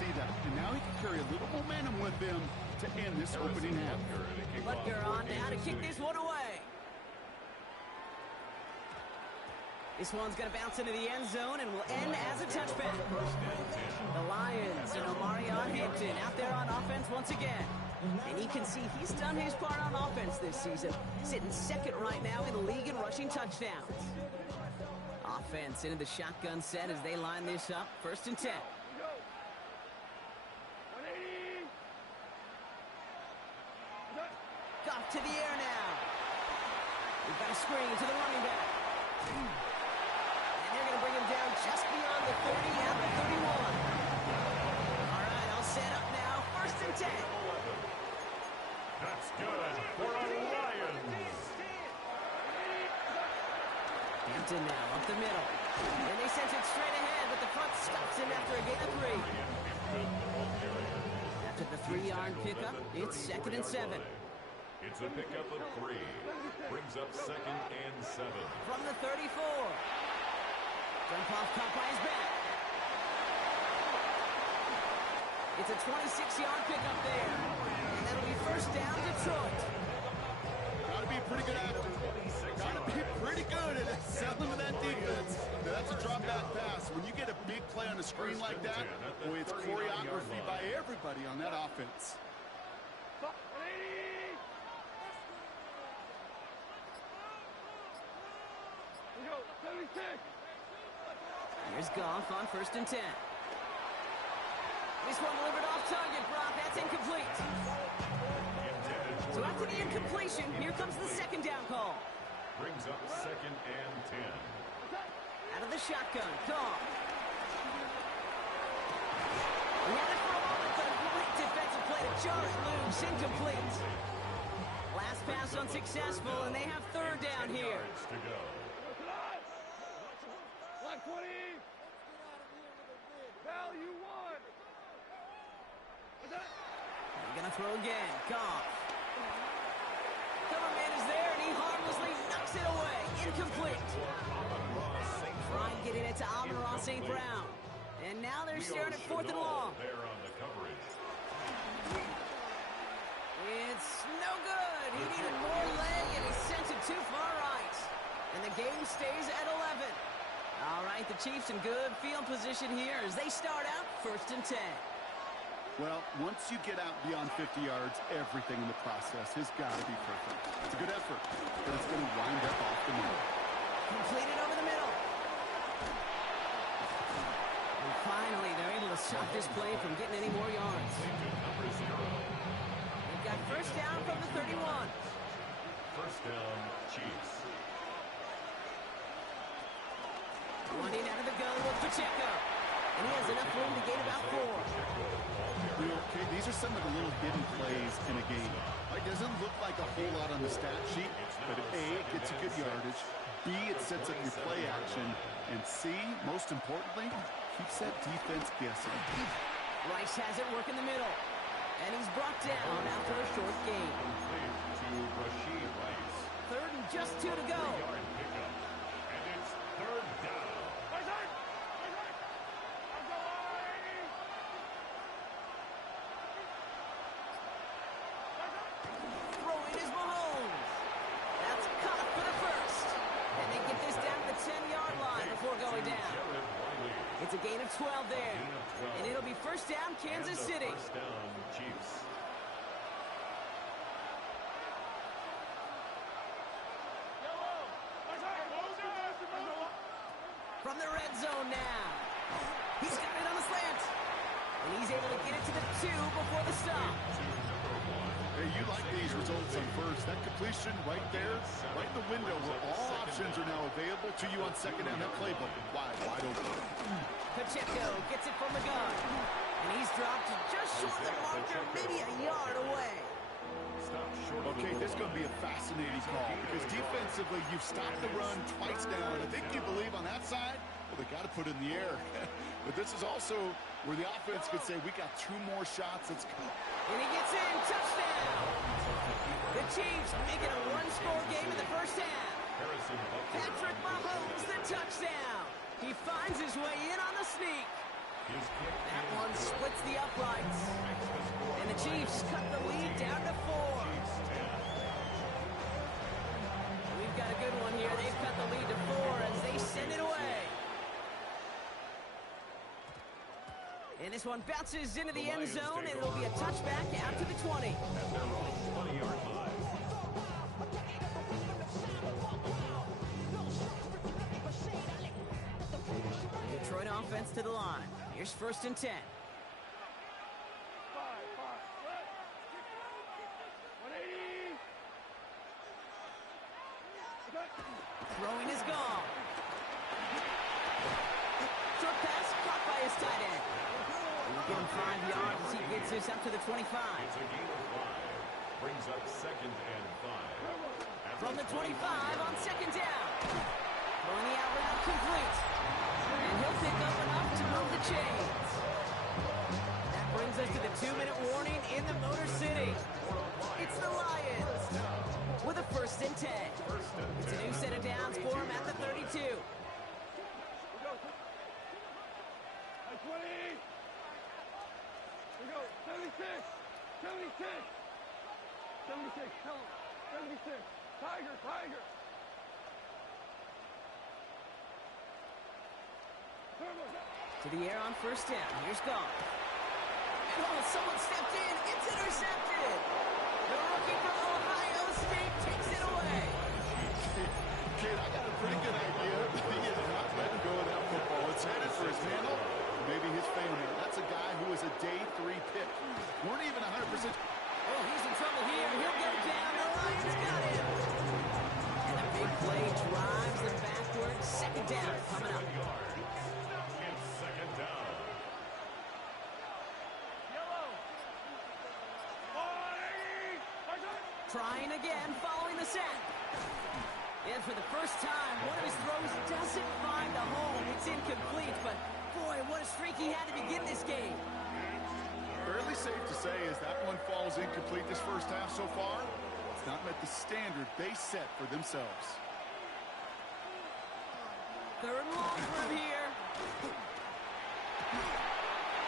See that, and now he can carry a little momentum with him to end this opening half. Butker on now to kick this one away. This one's going to bounce into the end zone and will end as a touchback. The Lions and Omarion Hampton out there on offense once again. And you can see he's done his part on offense this season, sitting second right now in the league in rushing touchdowns. Offense into the shotgun set as they line this up. 1st and 10. 180. Goff to the air now. We've got a screen to the running back. And they're going to bring him down just beyond the 30 and the 31. All right, all set up now. 1st and 10. That's good for the Lions. Hampton now up the middle. And they sent it straight ahead, but the front stops him after a gain of 3. After the 3-yard pickup, it's 2nd and 7. It's a pickup of 3. Brings up 2nd and 7. From the 34. Jump off caught by his back. It's a 26-yard pickup there. And that'll be 1st down, Detroit. Gotta be pretty good actor. Gotta be pretty good at selling to that defense. Now, that's a drop back pass. When you get a big play on a screen like that, boy, it's choreography by everybody on that offense. 180. We go. 76. Here's Goff on 1st and 10. This one delivered off target, Brock. That's incomplete. So after the incompletion, here comes the 2nd down call. Brings up 2nd and 10. Out of the shotgun, Goff. He had it for a moment, but a great defensive play to jar it loose. Incomplete. Last pass unsuccessful, and they have 3rd down here. Yards to go. 120. Value 1. They're going to throw again. Goff. Coverman is there, and he harmlessly knocks it away. Incomplete. Trying getting it to Amon-Ra St. Brown. And now they're staring at 4th and long. There on the coverage. It's no good. He needed more leg, and he sent it too far right. And the game stays at 11. All right, the Chiefs in good field position here as they start out 1st and 10. Well, once you get out beyond 50 yards, everything in the process has got to be perfect. It's a good effort, but it's going to wind up off the middle. Completed over the middle. And finally, they're able to stop this play from getting any more yards. They've got 1st down from the 31. 1st down, Chiefs. Running out of the gun with Pacheco. And he has enough room to gain about 4. Okay, these are some of the little hidden plays in a game. It doesn't look like a whole lot on the stat sheet, but A, it gets you good yardage, B, it sets up your play action, and C, most importantly, keeps that defense guessing. Rice has it work in the middle. And he's brought down after a short gain. To Rashee Rice. 3rd and just 2 to go. Yard pickup. And it's 3rd down. Throwing is Mahomes. That's caught for the 1st. And they get this down to the 10-yard line before going down. It's a gain of 12 there. And it'll be 1st down, Kansas City. 1st down, Chiefs. From the red zone now. He's got it on the slant. And he's able to get it to the 2 before the stop. Hey, you like these results on 1st. That completion right there, right in the window where all options are now available to you on 2nd down. That playbook wide open. Pacheco gets it from the gun. And he's dropped just short of the marker, maybe a yard away. Okay, this is going to be a fascinating call because defensively, you've stopped the run twice down. I think you believe on that side, well, they got to put it in the air. But this is also where the offense could say, we got 2 more shots. Let's go. And he gets in. Touchdown. The Chiefs make it a 1-score game in the 1st half. Patrick Mahomes, the touchdown. He finds his way in on the sneak. That one splits the uprights. And the Chiefs cut the lead down to 4. We've got a good one here. They've cut the lead to 4 as they send it This one bounces into the end zone, and it'll be a touchback out to the 20. At their own 20-yard line. Detroit offense to the line. Here's 1st and 10. 180. Throwing is gone. Short pass caught by his tight end. He'll give him 5 yards as he gets this up to the 25. It's a gain of 5. Brings up 2nd and 5. From the 25 on 2nd down. Throwing the out route complete. And he'll pick up enough to move the chains. That brings us to the 2-minute warning in the Motor City. It's the Lions with a 1st and 10. It's a new set of downs for him at the 32. 20. 76. 76. 76. Tell him. 76. Tiger. Tiger. To the air on 1st down. Here's Goff. Oh, someone stepped in. It's intercepted. The rookie from Ohio State takes it away. Kid, I got a pretty good idea. He is not letting go of that football. It's headed for his mantle, maybe his family. That's a guy who was a day 3 pick. Weren't even 100%. Oh, he's in trouble here. He'll get down. The Lions got him. And a big play drives them backwards. 2nd down coming up. It's 2nd down. Yellow. 180. Trying again following the sack. And for the first time, one of his throws doesn't find the home. It's incomplete, but boy, what a streak he had to begin this game. Fairly safe to say as that one falls incomplete this first half so far, it's not met the standard they set for themselves. 3rd and long for him here.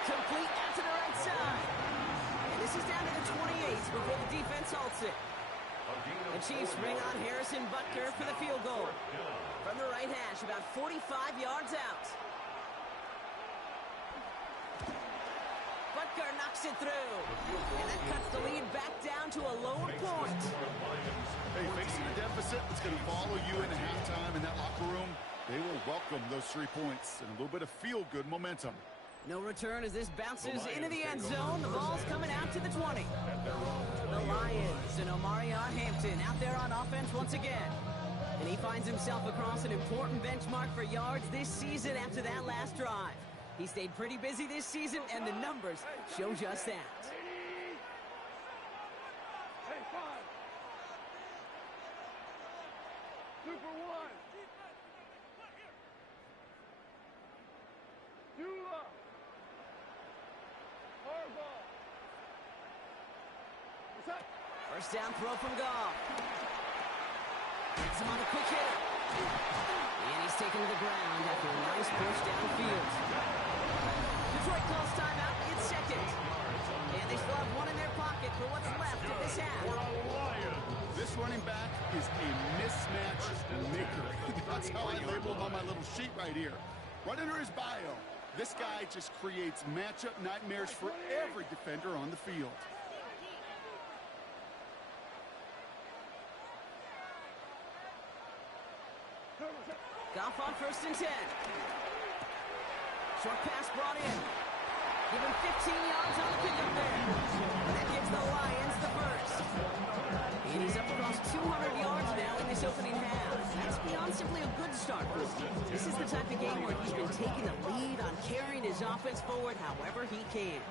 Complete out to the right side. And this is down to the 28 before the defense halts it. The Chiefs bring on Harrison Butker for the field goal. From the right hash, about 45 yards out. Butker knocks it through. And that cuts the lead back down to a lower point. Hey, facing a deficit that's going to follow you into halftime in that locker room, they will welcome those 3 points and a little bit of feel-good momentum. No return as this bounces into the end zone. The ball's coming out to the 20. The Lions and Omari Hampton out there on offense once again. And he finds himself across an important benchmark for yards this season after that last drive. He stayed pretty busy this season, and the numbers show just that. 80. Hey, 5. Super 1. Dula. Harbaugh. What's up? 1st down throw from Goff. Gets him on the quick hitter. And he's taken to the ground after a nice push downfield. Detroit calls timeout. It's 2nd. And they still have one in their pocket for what's left of this half. This running back is a mismatch maker. That's how I label him on my little sheet right here. Right under his bio, this guy just creates matchup nightmares for every defender on the field. Goff on 1st and 10. Short pass brought in. Give him 15 yards on the pickup there. That gives the Lions the first. And he's up across 200 yards now in this opening half. That's beyond simply a good start for him. This is the type of game where he's been taking the lead on carrying his offense forward however he can.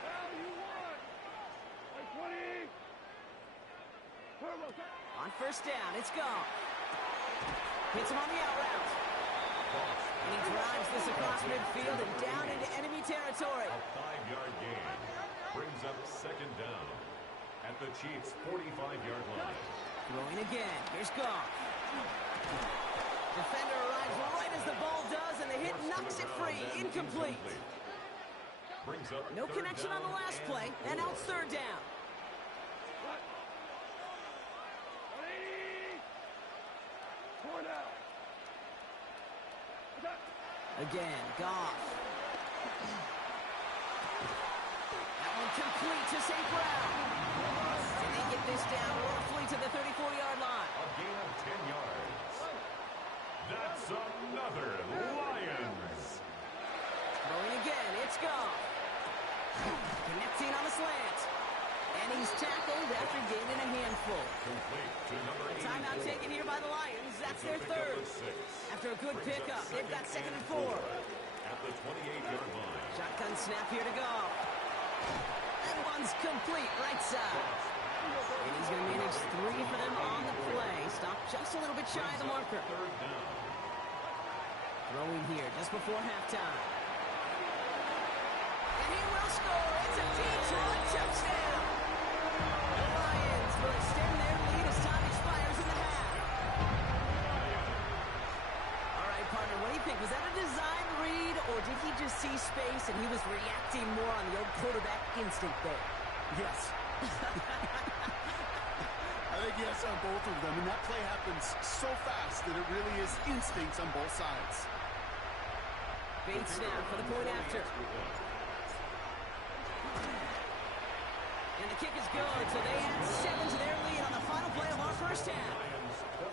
Now you want. Like 20. Turbo. On 1st down, it's gone. Hits him on the out route. And he drives this across midfield and down into enemy territory. A 5-yard gain. Brings up 2nd down. At the Chiefs' 45-yard line. Throwing again. Here's Goff. Defender arrives right as the ball does, and the hit knocks it free. Incomplete. Brings up No connection on the last play, and now it's 3rd down. 180. 4 down. Again, Goff. That one complete to St. Brown. And they get this down roughly to the 34-yard line. A gain of 10 yards. That's another Lions. Throwing again, it's gone. Connecting on the slant. And he's tackled after gaining a handful. Complete to number 84. Timeout taken here by the Lions. That's their third. After a good pickup, they've got 2nd and 4. At the 28-yard line. Shotgun snap here to go. That one's complete, right side. And he's going to manage 3 for them on the play. Stop just a little bit shy of the marker. Third down. Throwing here just before halftime. And he will score. It's a Detroit touchdown. The Lions will extend their lead as time expires in the half. All right, partner, what do you think? Was that a design read, or did he just see space and he was reacting more on the old quarterback instinct there? Yes. I think yes on both of them, and that play happens so fast that it really is instincts on both sides. Bait snap for the point after. And the kick is good, so they add 7 to their lead on the final play of our first half.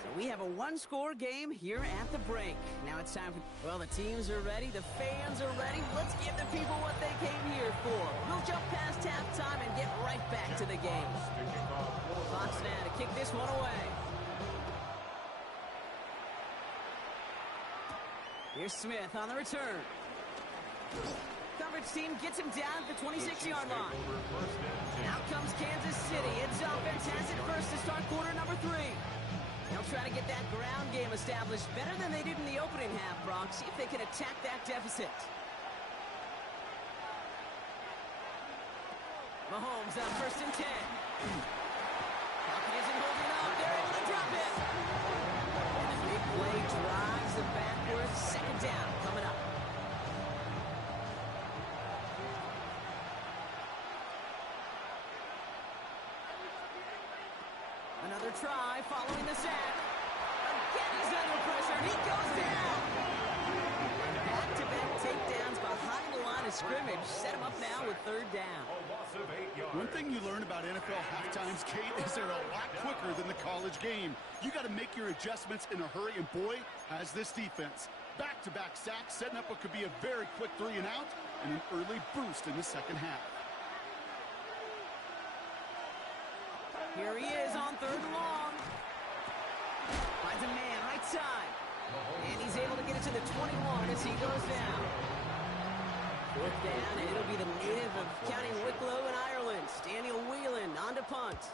So we have a one-score game here at the break. Now it's time for, well, the teams are ready, the fans are ready. Let's give the people what they came here for. We'll jump past halftime and get right back to the game. Fox now to kick this one away. Here's Smith on the return. Coverage team gets him down at the 26-yard line. Out comes Kansas City. Its offense has it first to start quarter number 3. They'll try to get that ground game established better than they did in the opening half, Brock. See if they can attack that deficit. Mahomes on 1st and 10. Pocket isn't holding up. They're able to drop it. And the big play drives them backwards. 2nd down coming up. Another try following the sack. Again, he's under pressure, and he goes down. Back-to-back takedowns behind the line of scrimmage. Set him up now with 3rd down. A loss of 8 yards. One thing you learn about NFL halftimes, Kate, is they're a lot quicker than the college game. You got to make your adjustments in a hurry, and boy, has this defense. Back-to-back sacks, setting up what could be a very quick 3 and out, and an early boost in the second half. Here he is on 3rd and long. Finds a man right side. And he's able to get it to the 21 as he goes down. 4th down, and it'll be the native of County Wicklow in Ireland, Daniel Whelan, on to punt.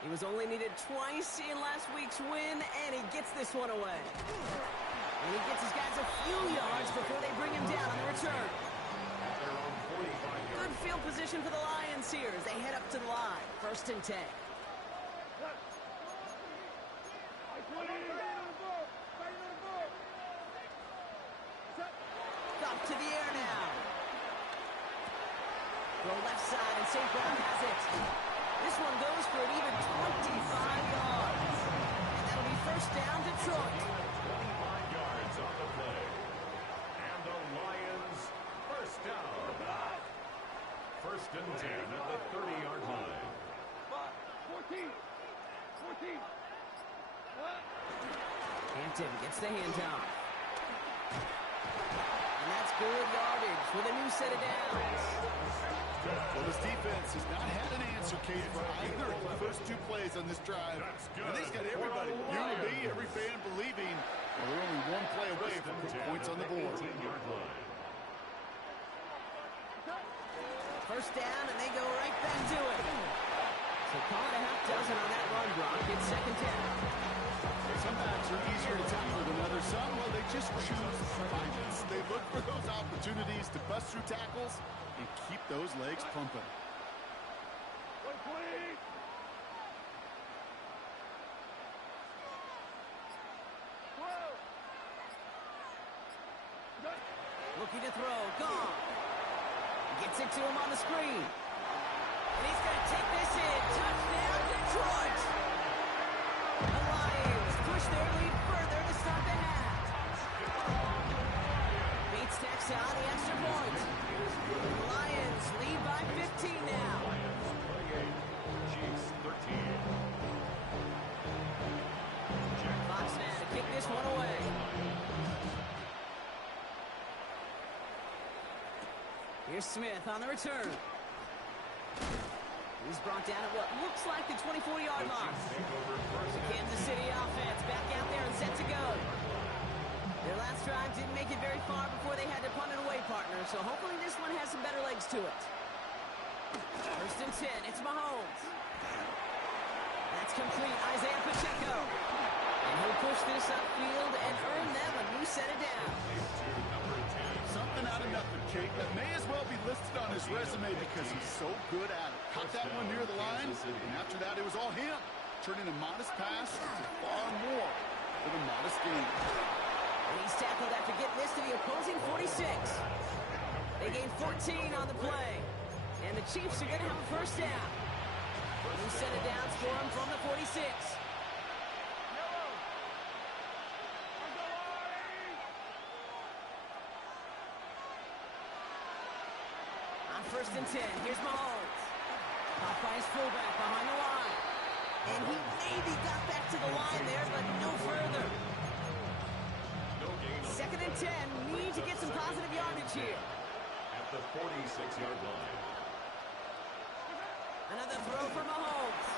He was only needed twice in last week's win, and he gets this one away. And he gets his guys a few yards before they bring him down on the return. Good field position for the Lions here as they head up to the line. 1st and 10. Up to the air now. Throw left side, and St. Brown has it. This one goes for an even 25 yards. And that'll be 1st down, Detroit. 25 yards on the play. And the Lions, 1st down. 1st and 10 at the 30-yard line. 14. Hampton gets the handoff. And that's good yardage with a new set of downs. Well, this defense has not had an answer, Kate, for either of the first 2 plays on this drive. And they've got everybody, you and me, every fan believing, well, they're only 1 play away from quick points on the board. 1st down, and they go right back to it. So call it a half dozen on that run, Brock. It's 2nd down. Some backs are easier to tackle than others. Some, well, they just choose violence. They look for those opportunities to bust through tackles and keep those legs pumping. Looking to throw. Gone. Gets it to him on the screen. And he's going to take this in. Touchdown, Detroit! The Lions push their lead further to start the half. Bates tacks on the extra point. The Lions this one away. Here's Smith on the return. He's brought down at what looks like the 24-yard line. The Kansas City offense back out there and set to go. Their last drive didn't make it very far before they had to punt it away, partner, so hopefully this one has some better legs to it. First and 10, it's Mahomes. That's complete, Isaiah Pacheco. And he'll push this upfield and earn them a new set of downs. Something out of nothing, Kate. That may as well be listed on his resume because he's so good at it. Caught that one near the line, and after that it was all him. Turning a modest pass to far more with a modest gain. And he's tackled after getting this to the opposing 46. They gain 14 on the play. And the Chiefs are going to have a first down. New set of downs for him from the 46. On first and 10, here's Mahomes. Caught by his fullback behind the line. And he maybe got back to the line there, but no further. Second and 10, need to get some positive yardage here. At the 46-yard line. Another throw for Mahomes.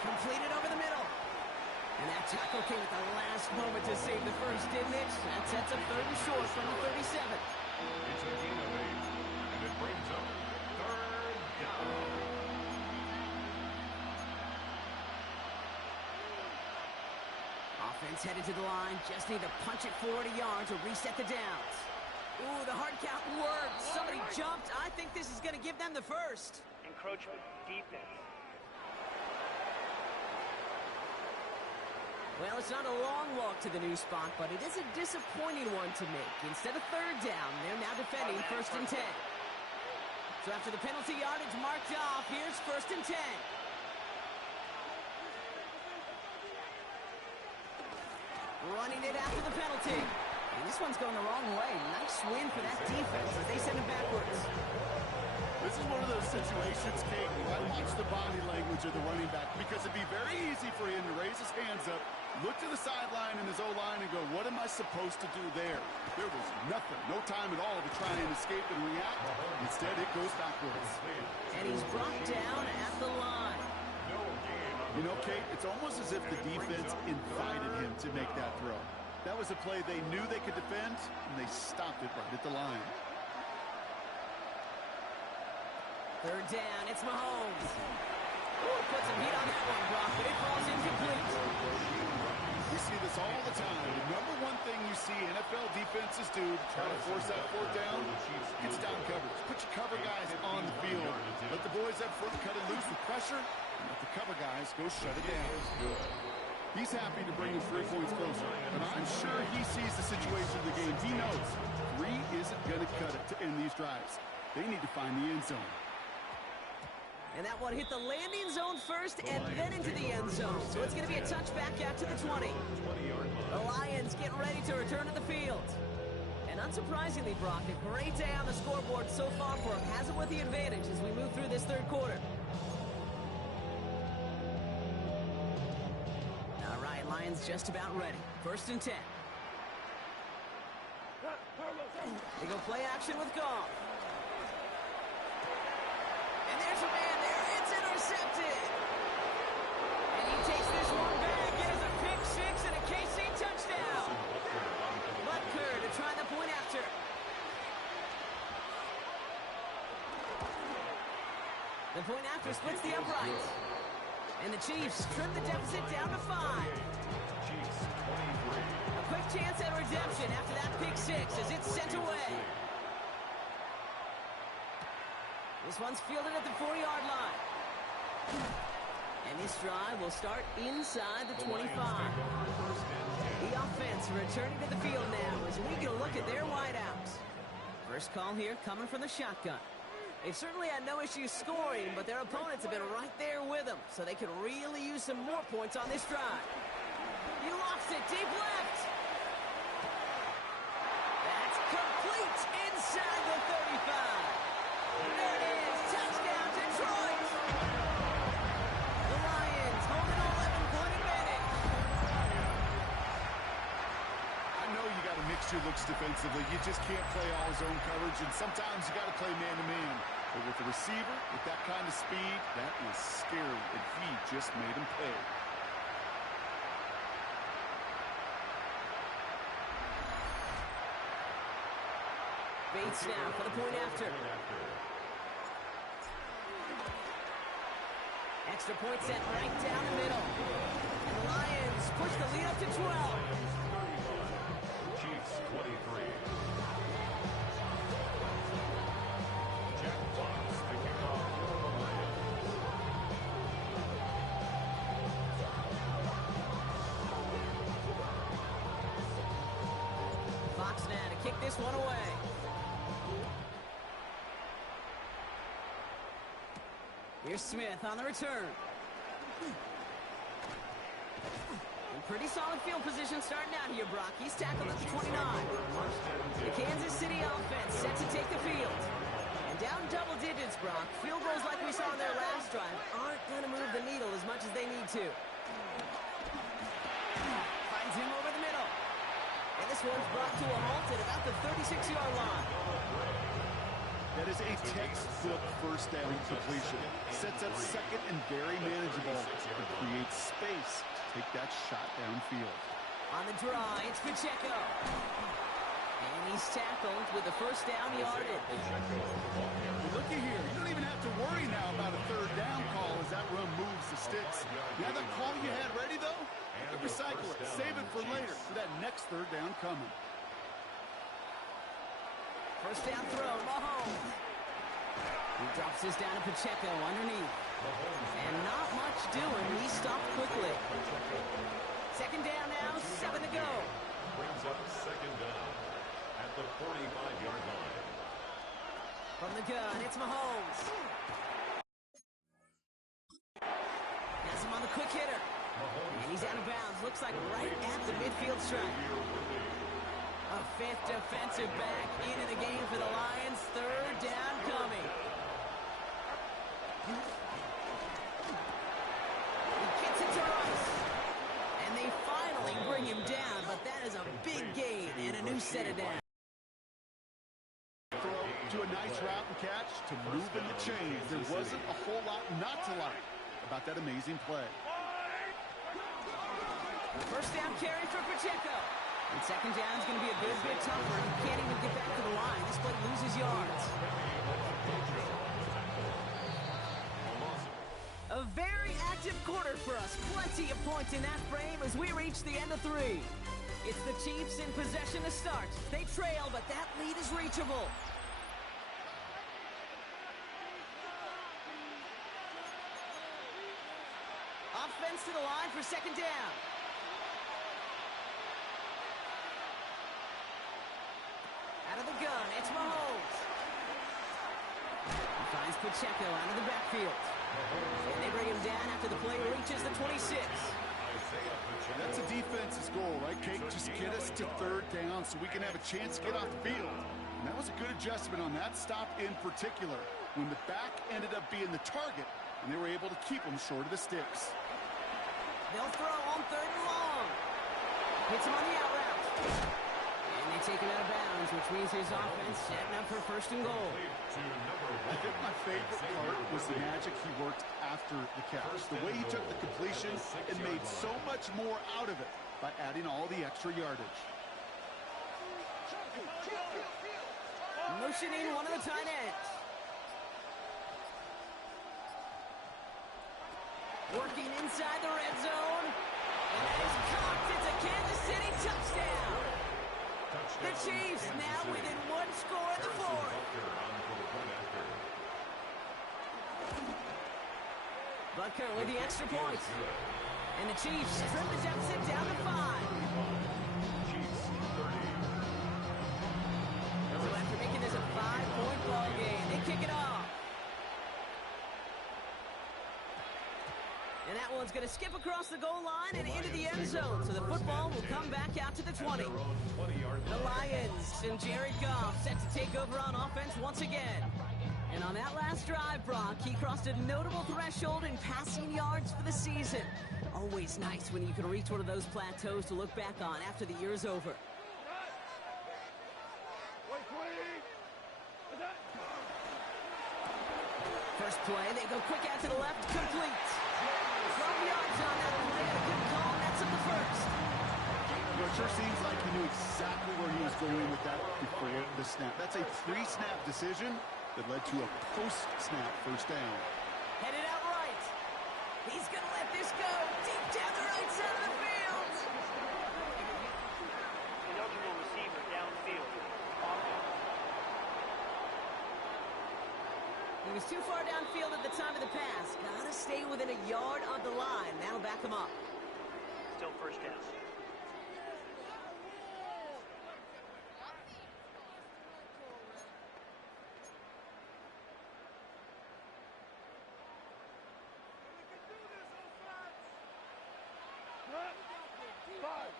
Completed over the middle. And that tackle came at the last moment to save the first, didn't it? That sets up third and short from the 37. It's a gain of 8, and it brings up third down. Offense headed to the line. Just need to punch it 40 yards or reset the downs. Ooh, the hard count worked. Somebody jumped. I think this is going to give them the first. Encroachment defense. Well, it's not a long walk to the new spot, but it is a disappointing one to make. Instead of third down, they're now defending first and 10. So after the penalty yardage marked off, here's first and 10. Running it after the penalty. And this one's going the wrong way. Nice win for that defense as they send it backwards. This is one of those situations, Kate, I watch the body language of the running back because it'd be very easy for him to raise his hands up, look to the sideline in his O-line and go, what am I supposed to do there? There was nothing, no time at all to try and escape and react. Instead, it goes backwards. And he's brought down at the line. You know, Kate, it's almost as if the defense invited him to make that throw. That was a play they knew they could defend, and they stopped it right at the line. Third down, it's Mahomes. Ooh, put some heat on that one, Brock, but it falls incomplete. We see this all the time. The number one thing you see NFL defenses do to try to force that fourth down, it's down coverage. Put your cover guys on the field. Let the boys up front cut it loose with pressure, and let the cover guys go shut it down. He's happy to bring him 3 points closer, but I'm sure he sees the situation of the game. He knows 3 isn't going to cut it to end these drives. They need to find the end zone. And that one hit the landing zone first and then into the end zone. So it's going to be a touchback out to the 20. The Lions getting ready to return to the field. And unsurprisingly, Brock, a great day on the scoreboard so far for him. Has it with the advantage as we move through this third quarter. All right, Lions just about ready. First and 10. They go play action with Goff. And there's a man there. It's intercepted. And he takes this one back. It is a pick six and a KC touchdown. Butker to try the point after. The point after splits the uprights. And the Chiefs trim the deficit down to 5. A quick chance at redemption after that pick six as it's sent away. This one's fielded at the 4-yard line. And this drive will start inside the 25. The offense returning to the field now as we get a look at their wideouts. First call here coming from the shotgun. They've certainly had no issues scoring, but their opponents have been right there with them, so they could really use some more points on this drive. He lost it deep left. That's complete inside the 35. There it is. Touchdown, Detroit. The Lions hold an 11-point advantage. extra looks defensively. You just can't play all zone coverage, and sometimes you got to play man-to-man. But with the receiver, with that kind of speed, that is scary, and he just made him pay. Bates now for the point after. Extra point set right down the middle. And the Lions push the lead up to 12. Chiefs 23. Jack Fox to kick off for the Lions. Fox now to kick this one away. Here's Smith on the return. In pretty solid field position starting out here, Brock. He's tackled at the 29. The Kansas City offense set to take the field. And down double digits, Brock. Field goals like we saw in their last drive aren't going to move the needle as much as they need to. Finds him over the middle. And this one's brought to a halt at about the 36-yard line. That is a textbook first down completion. Sets up second and very manageable. And creates space to take that shot downfield. On the draw, it's Pacheco. And he's tackled with the first down yardage. Looky here. You don't even have to worry now about a third down call as that run moves the sticks. You have that call you had ready, though? You can recycle it. Save it for later for that next third down coming. First down throw, Mahomes. He drops this down to Pacheco underneath. And not much doing. He stopped quickly. Second down now, 7 to go. Brings up second down at the 45-yard line. From the gun, it's Mahomes. Has him on the quick hitter. And he's out of bounds. Looks like right at the midfield stripe. A fifth defensive back into the game for the Lions. Third down coming. He gets it to Rice. And they finally bring him down, but that is a big gain and a new set of downs. Throw to a nice route and catch to move in the chains. There wasn't a whole lot not to like about that amazing play. First down carry for Pacheco. And second down is going to be a good bit tougher. He can't even get back to the line. This play loses yards. A very active quarter for us. Plenty of points in that frame as we reach the end of 3. It's the Chiefs in possession to start. They trail, but that lead is reachable. Offense to the line for second down. Out of the gun, it's Mahomes. He finds Pacheco out of the backfield. And they bring him down after the play reaches the 26. That's a defense's goal, right, Kate? Just get us to third down so we can have a chance to get off the field. And that was a good adjustment on that stop in particular, when the back ended up being the target, and they were able to keep him short of the sticks. They'll throw on third and long. Hits him on the out route. And they take him out of bounds, which means his offense setting up for first and goal. I think my favorite part was the magic he worked after the catch. The way he took the completion and made so much more out of it by adding all the extra yardage. Motioning one of the tight ends. Working inside the red zone. And that is caught. It's a Kansas City touchdown. The Chiefs now within one score in the fourth. Butker with the extra point. And the Chiefs trim the deficit down to 5. So after making this a 5-point ball game, they kick it off. And that one's going to skip across the goal line and into the end zone. So the football will come back out to the 20. The Lions and Jared Goff set to take over on offense once again. And on that last drive, Brock, he crossed a notable threshold in passing yards for the season. Always nice when you can reach one of those plateaus to look back on after the year's over. play. They go quick out to the left, complete. 12 yards on that play, and a good call, and that's up the first. Well, it sure seems like he knew exactly where he was going with that before the snap. That's a pre-snap decision that led to a post-snap first down. Headed out right. He's going to let this go deep down the right side of the field. Eligible receiver downfield. He was too far downfield at the time of the pass. Got to stay within a yard of the line. That'll back him up. Still first down. Five.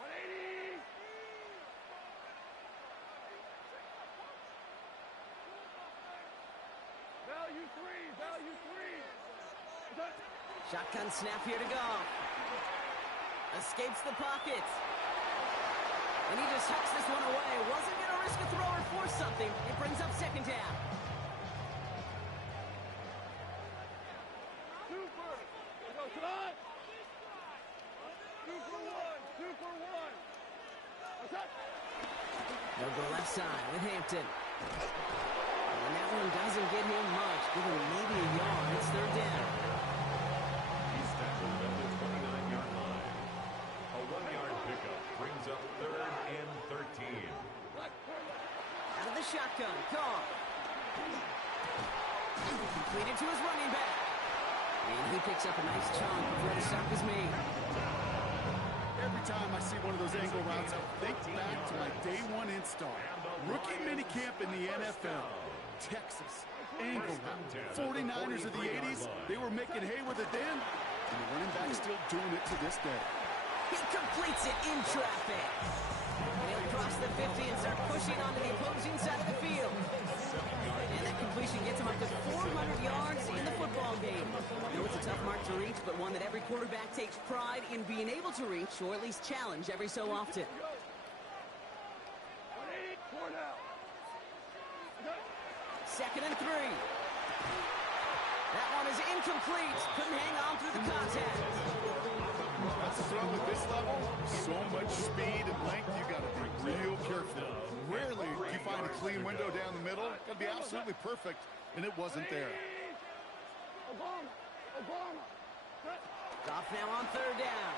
180. Value three. Shotgun snap here to go. Escapes the pocket. And he just hucks this one away. Wasn't going to risk a throw or force something. It brings up second down. Super. Go, Todd. 2 for 1. 2 for 1. Attack. They'll go left side with Hampton. And that one doesn't get him much. Give him maybe a yard. It's third down. He's tackled at the 29-yard line. A 1-yard pickup brings up 3rd and 13. Out of the shotgun. Call. Completed to his running back. And he picks up a nice chunk before the stop is made. Every time I see one of those angle routes, I think back to my day one install. Rookie minicamp in the NFL. Texas, angle route. 49ers of the 80s, they were making hay with it then, and the running back's still doing it to this day. He completes it in traffic. And he'll cross the 50 and start pushing onto the opposing side of the field. And that completion gets him up to 400 yards in the football game. I know it's a tough mark to reach, but one that every quarterback takes pride in being able to reach, or at least challenge every so often. 180. 4 now. 2nd and 3. That one is incomplete. Couldn't hang on through the contact. That's a throw at this level. So much speed and length, you got to be real careful. Rarely do you find a clean window down the middle. Got to be absolutely perfect, and it wasn't there. Obama. Goff now on third down.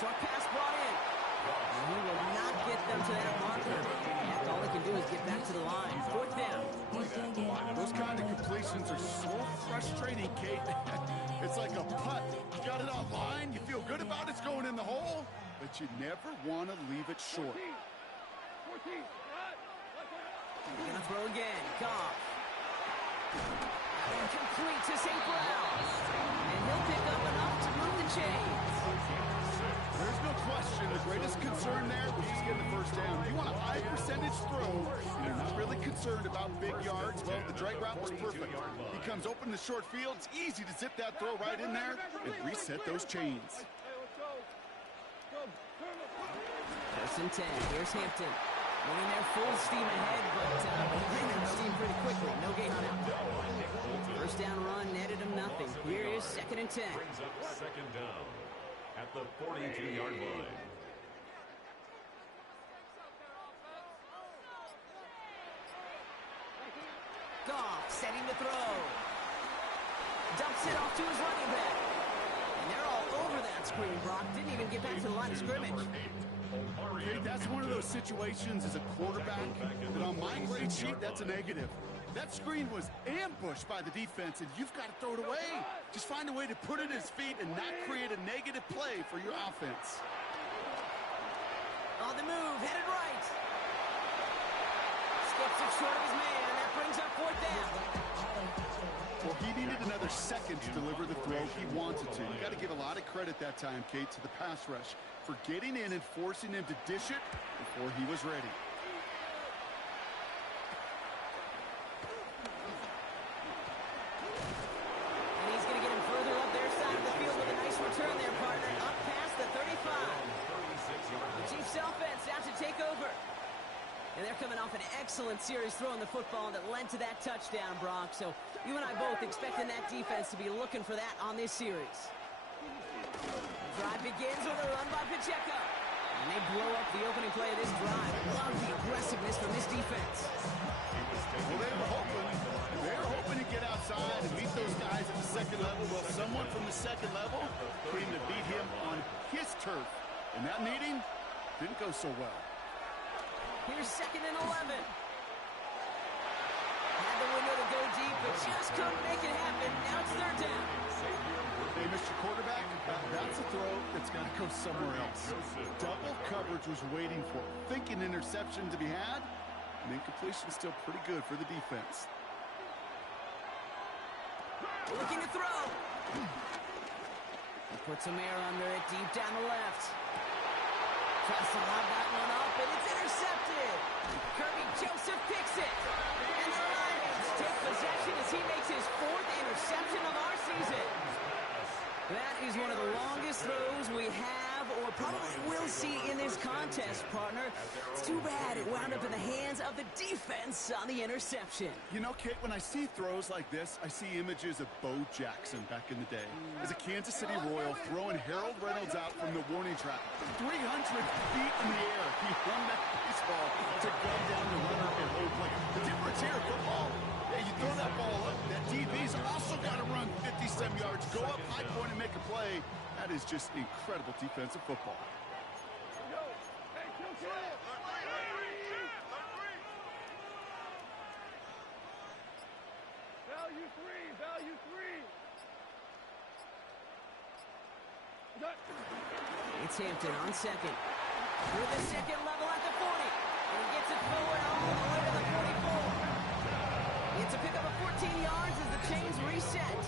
Short pass brought in. And he will not get them to that marker. And all they can do is get back to the line. 4th down. Those kind of completions are so frustrating, Kate. It's like a putt. You got it on line, you feel good about it's going in the hole, but you never want to leave it short. 14. He's going to throw again. Goff. Incomplete to St. Brown. And he'll pick up enough to move the chains. There's no question the greatest concern there was just getting the first down. You want a high percentage throw, and you're not really concerned about big yards. Well, the drag route was perfect. He comes open in the short field. It's easy to zip that throw right in there and reset those chains. First and 10. Here's Hampton. Moving there full steam ahead, but he ran out of steam pretty quickly. No gain on out. First down run netted him nothing. Here is 2nd and 10. Brings up 2nd down at the 42-yard line. Goff setting to throw. Dumps it off to his running back. And they're all over that screen, Brock. Didn't even get back to the line of scrimmage. Hey, that's one of those situations as a quarterback that on my grade sheet, that's a negative. That screen was ambushed by the defense, and you've got to throw it away. Just find a way to put it at his feet and not create a negative play for your offense. On the move, headed right. Skips it short of his man, and that brings up 4th down. Well, he needed another second to deliver the throw he wanted to. You got to give a lot of credit that time, Kate, to the pass rush for getting in and forcing him to dish it before he was ready. And he's going to get him further up their side of the field with a nice return there, partner. Up past the 35. The Chiefs offense out to take over. And they're coming off an excellent series throwing the football that led to that touchdown, Brock. So you and I both expecting that defense to be looking for that on this series. Drive begins with a run by Pacheco. And they blow up the opening play of this drive. Love the aggressiveness from this defense. Well, they were hoping to get outside and meet those guys at the second level. Well, someone from the second level came to beat him on his turf. And that meeting didn't go so well. Here's 2nd and 11. Had the window to go deep, but just couldn't make it happen. Now it's 3rd down. Hey, Mr. Quarterback, that's a throw that's got to go somewhere else. Double coverage was waiting for it. Thinking interception to be had, and incompletion still pretty good for the defense. Looking to throw. He puts some air under it deep down the left. Tries to lob that one up, and it's intercepted. Kirby Joseph picks it. And the Lions take possession as he makes his 4th interception of our season. That is one of the longest throws we have or probably will see in this contest, partner. It's too bad it wound up in the hands of the defense on the interception. You know, Kate, when I see throws like this, I see images of Bo Jackson back in the day. As a Kansas City Royal throwing Harold Reynolds out from the warning track. 300 feet in the air. He hung that baseball to gun down the runner and hold play. The difference here in football, yeah, you throw that ball up, that DB's also got to run 50-some yards, go up high point and make a play. That is just incredible defensive football. Value three. It's Hampton on 2nd. With the 2nd level at the 40. And he gets it forward all the way to the 44. It's a pickup of 14 yards as the chains reset.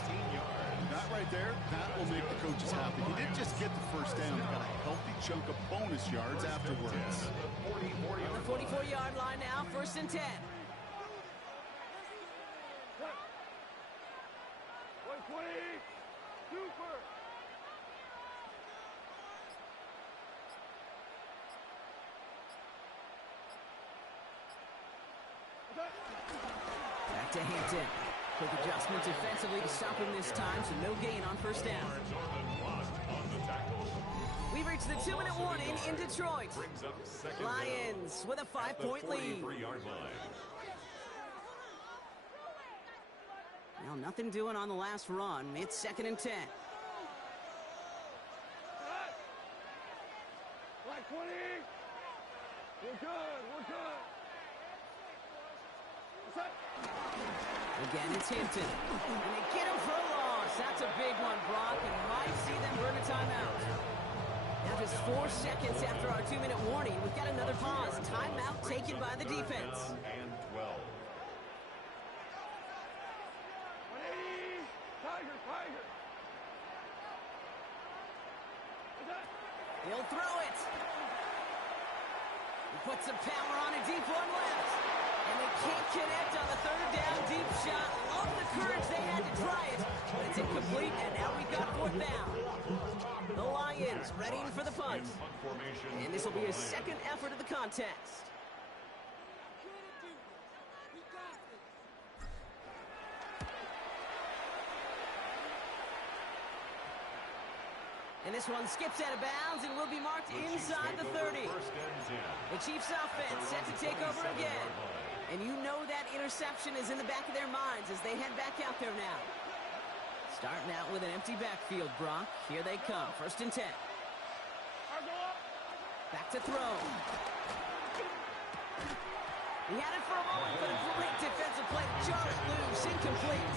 That right there, that will make the coaches happy. He didn't just get the first down, he got a healthy chunk of bonus yards afterwards. On the 44-yard line now, 1st and 10. 120. Super. Back to Hampton. Quick adjustment defensively to stop him this time, so no gain on 1st down. We've reached the 2-minute warning in Detroit. Lions with a 5-point lead. Well, nothing doing on the last run. It's 2nd and 10. Like 20. We're good. Again, it's Hampton. And they get him for a loss. That's a big one, Brock, and might see them burn a timeout. Now just 4 seconds after our 2-minute warning, we've got another pause. Timeout taken by the defense. And 12. 180. Tiger. He'll throw it. He puts some power on a deep one left. And they can't connect on the 3rd down deep shot. Love the courage they had to try it. But it's incomplete, and now we've got 4th down. The Lions readying for the punt. And this will be his 2nd effort of the contest. And this one skips out of bounds and will be marked inside the 30. The Chiefs offense set to take over again. And you know that interception is in the back of their minds as they head back out there now. Starting out with an empty backfield, Brock. Here they come. 1st and 10. Back to throw. He had it for a moment, but a great defensive play to jar it loose. Incomplete.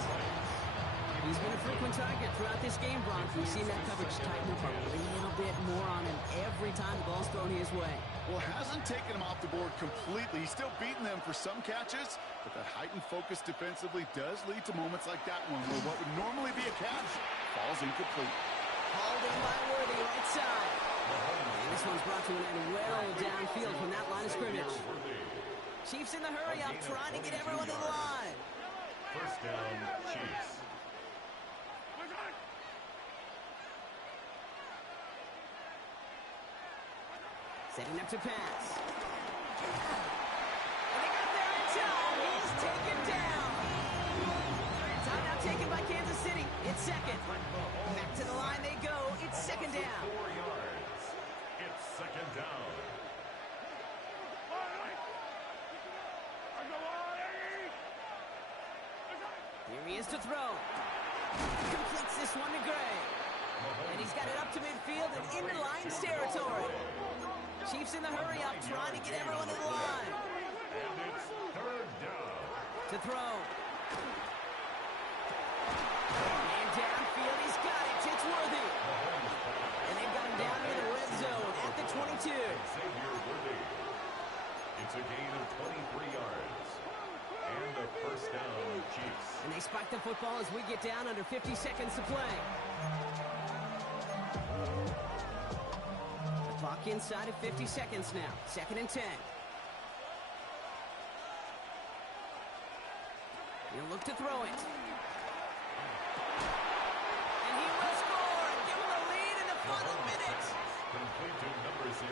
He's been a frequent target throughout this game, Brock. We've seen that coverage tighten up a little bit more on him every time the ball's thrown his way. Well, hasn't taken him off the board completely. He's still beating them for some catches, but that heightened focus defensively does lead to moments like that one, where what would normally be a catch falls incomplete. Hauled in by Worthy, right side. And this one's brought to an end well downfield from that line of scrimmage. Chiefs in the hurry-up, trying to get everyone to the line. 1st down, Chiefs. Setting up to pass. time, he's taken down. Timeout taken by Kansas City. It's second. Back to the line they go. It's second down. 4 yards. It's second down. Here he is to throw. Completes this one to Gray. And he's got it up to midfield and into Lions territory. Chiefs in the hurry up, trying to get everyone to the line. And it's third down. To throw. And downfield, he's got it. It's Worthy. And they've got him down near the red zone at the 22. Xavier Worthy. It's a gain of 23 yards. And a first down, Chiefs. And they spike the football as we get down under 50 seconds to play. The clock inside of 50 seconds now. Second and 10. He'll look to throw it. And he will score and give him the lead in the final minutes. Complete to number 0.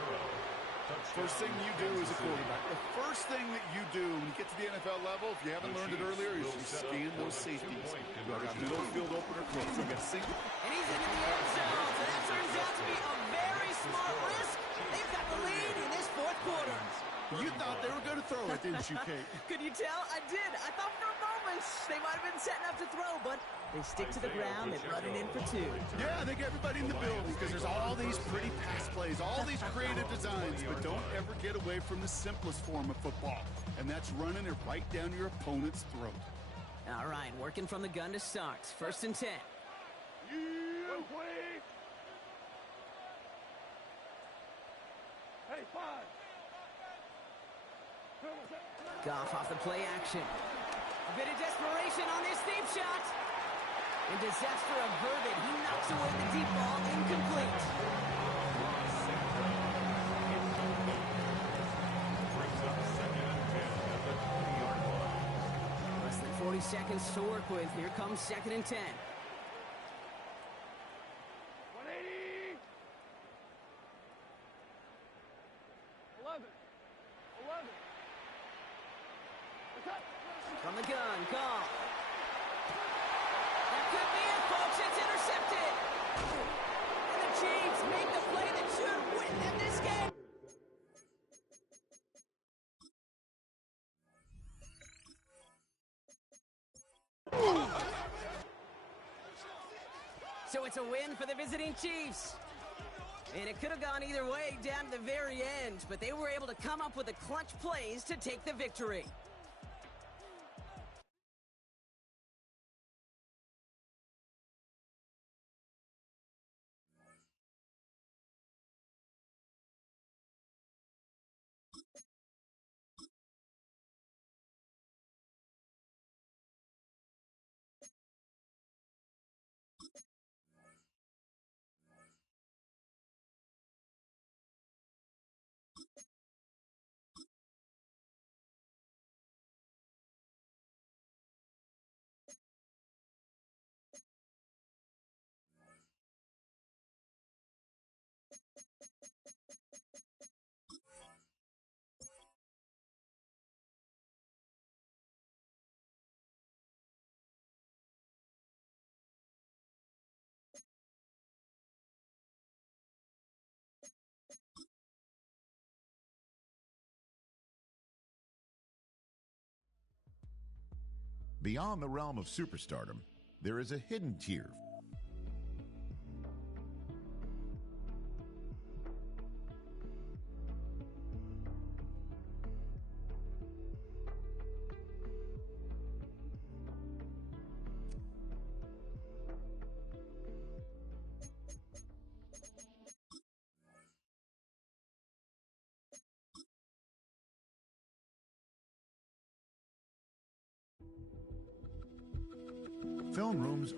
First thing you do as a quarterback, the first thing that you do when you get to the NFL level, if you haven't learned it earlier, is you scan those safeties. You got middle field opener close. You got single. And he's into the end zone, so that turns out to be a very smart risk. They've got the lead in this fourth quarter. You thought they were going to throw it, didn't you, Kate? Could you tell? I did. I thought for a moment they might have been setting up to throw, but they stick to the ground and run it in for 2. Yeah, I think everybody in the building, because there's all these pretty pass plays, all these creative designs, but don't ever get away from the simplest form of football, and that's running it right down your opponent's throat. All right, working from the gun to start. First and 10. Hey, 5. Goff off the play action. A bit of desperation on this deep shot. And disaster averted. He knocks away the deep ball, incomplete. Brings up second and 10 at the 20-yard line. Less than 40 seconds to work with. Here comes second and 10. 180. 11. 11. From the gun, Goff. That could be it, folks. It's intercepted. And the Chiefs make the play that should win them this game. So it's a win for the visiting Chiefs. And it could have gone either way down to the very end, but they were able to come up with the clutch plays to take the victory. Beyond the realm of superstardom, there is a hidden tier. Film rooms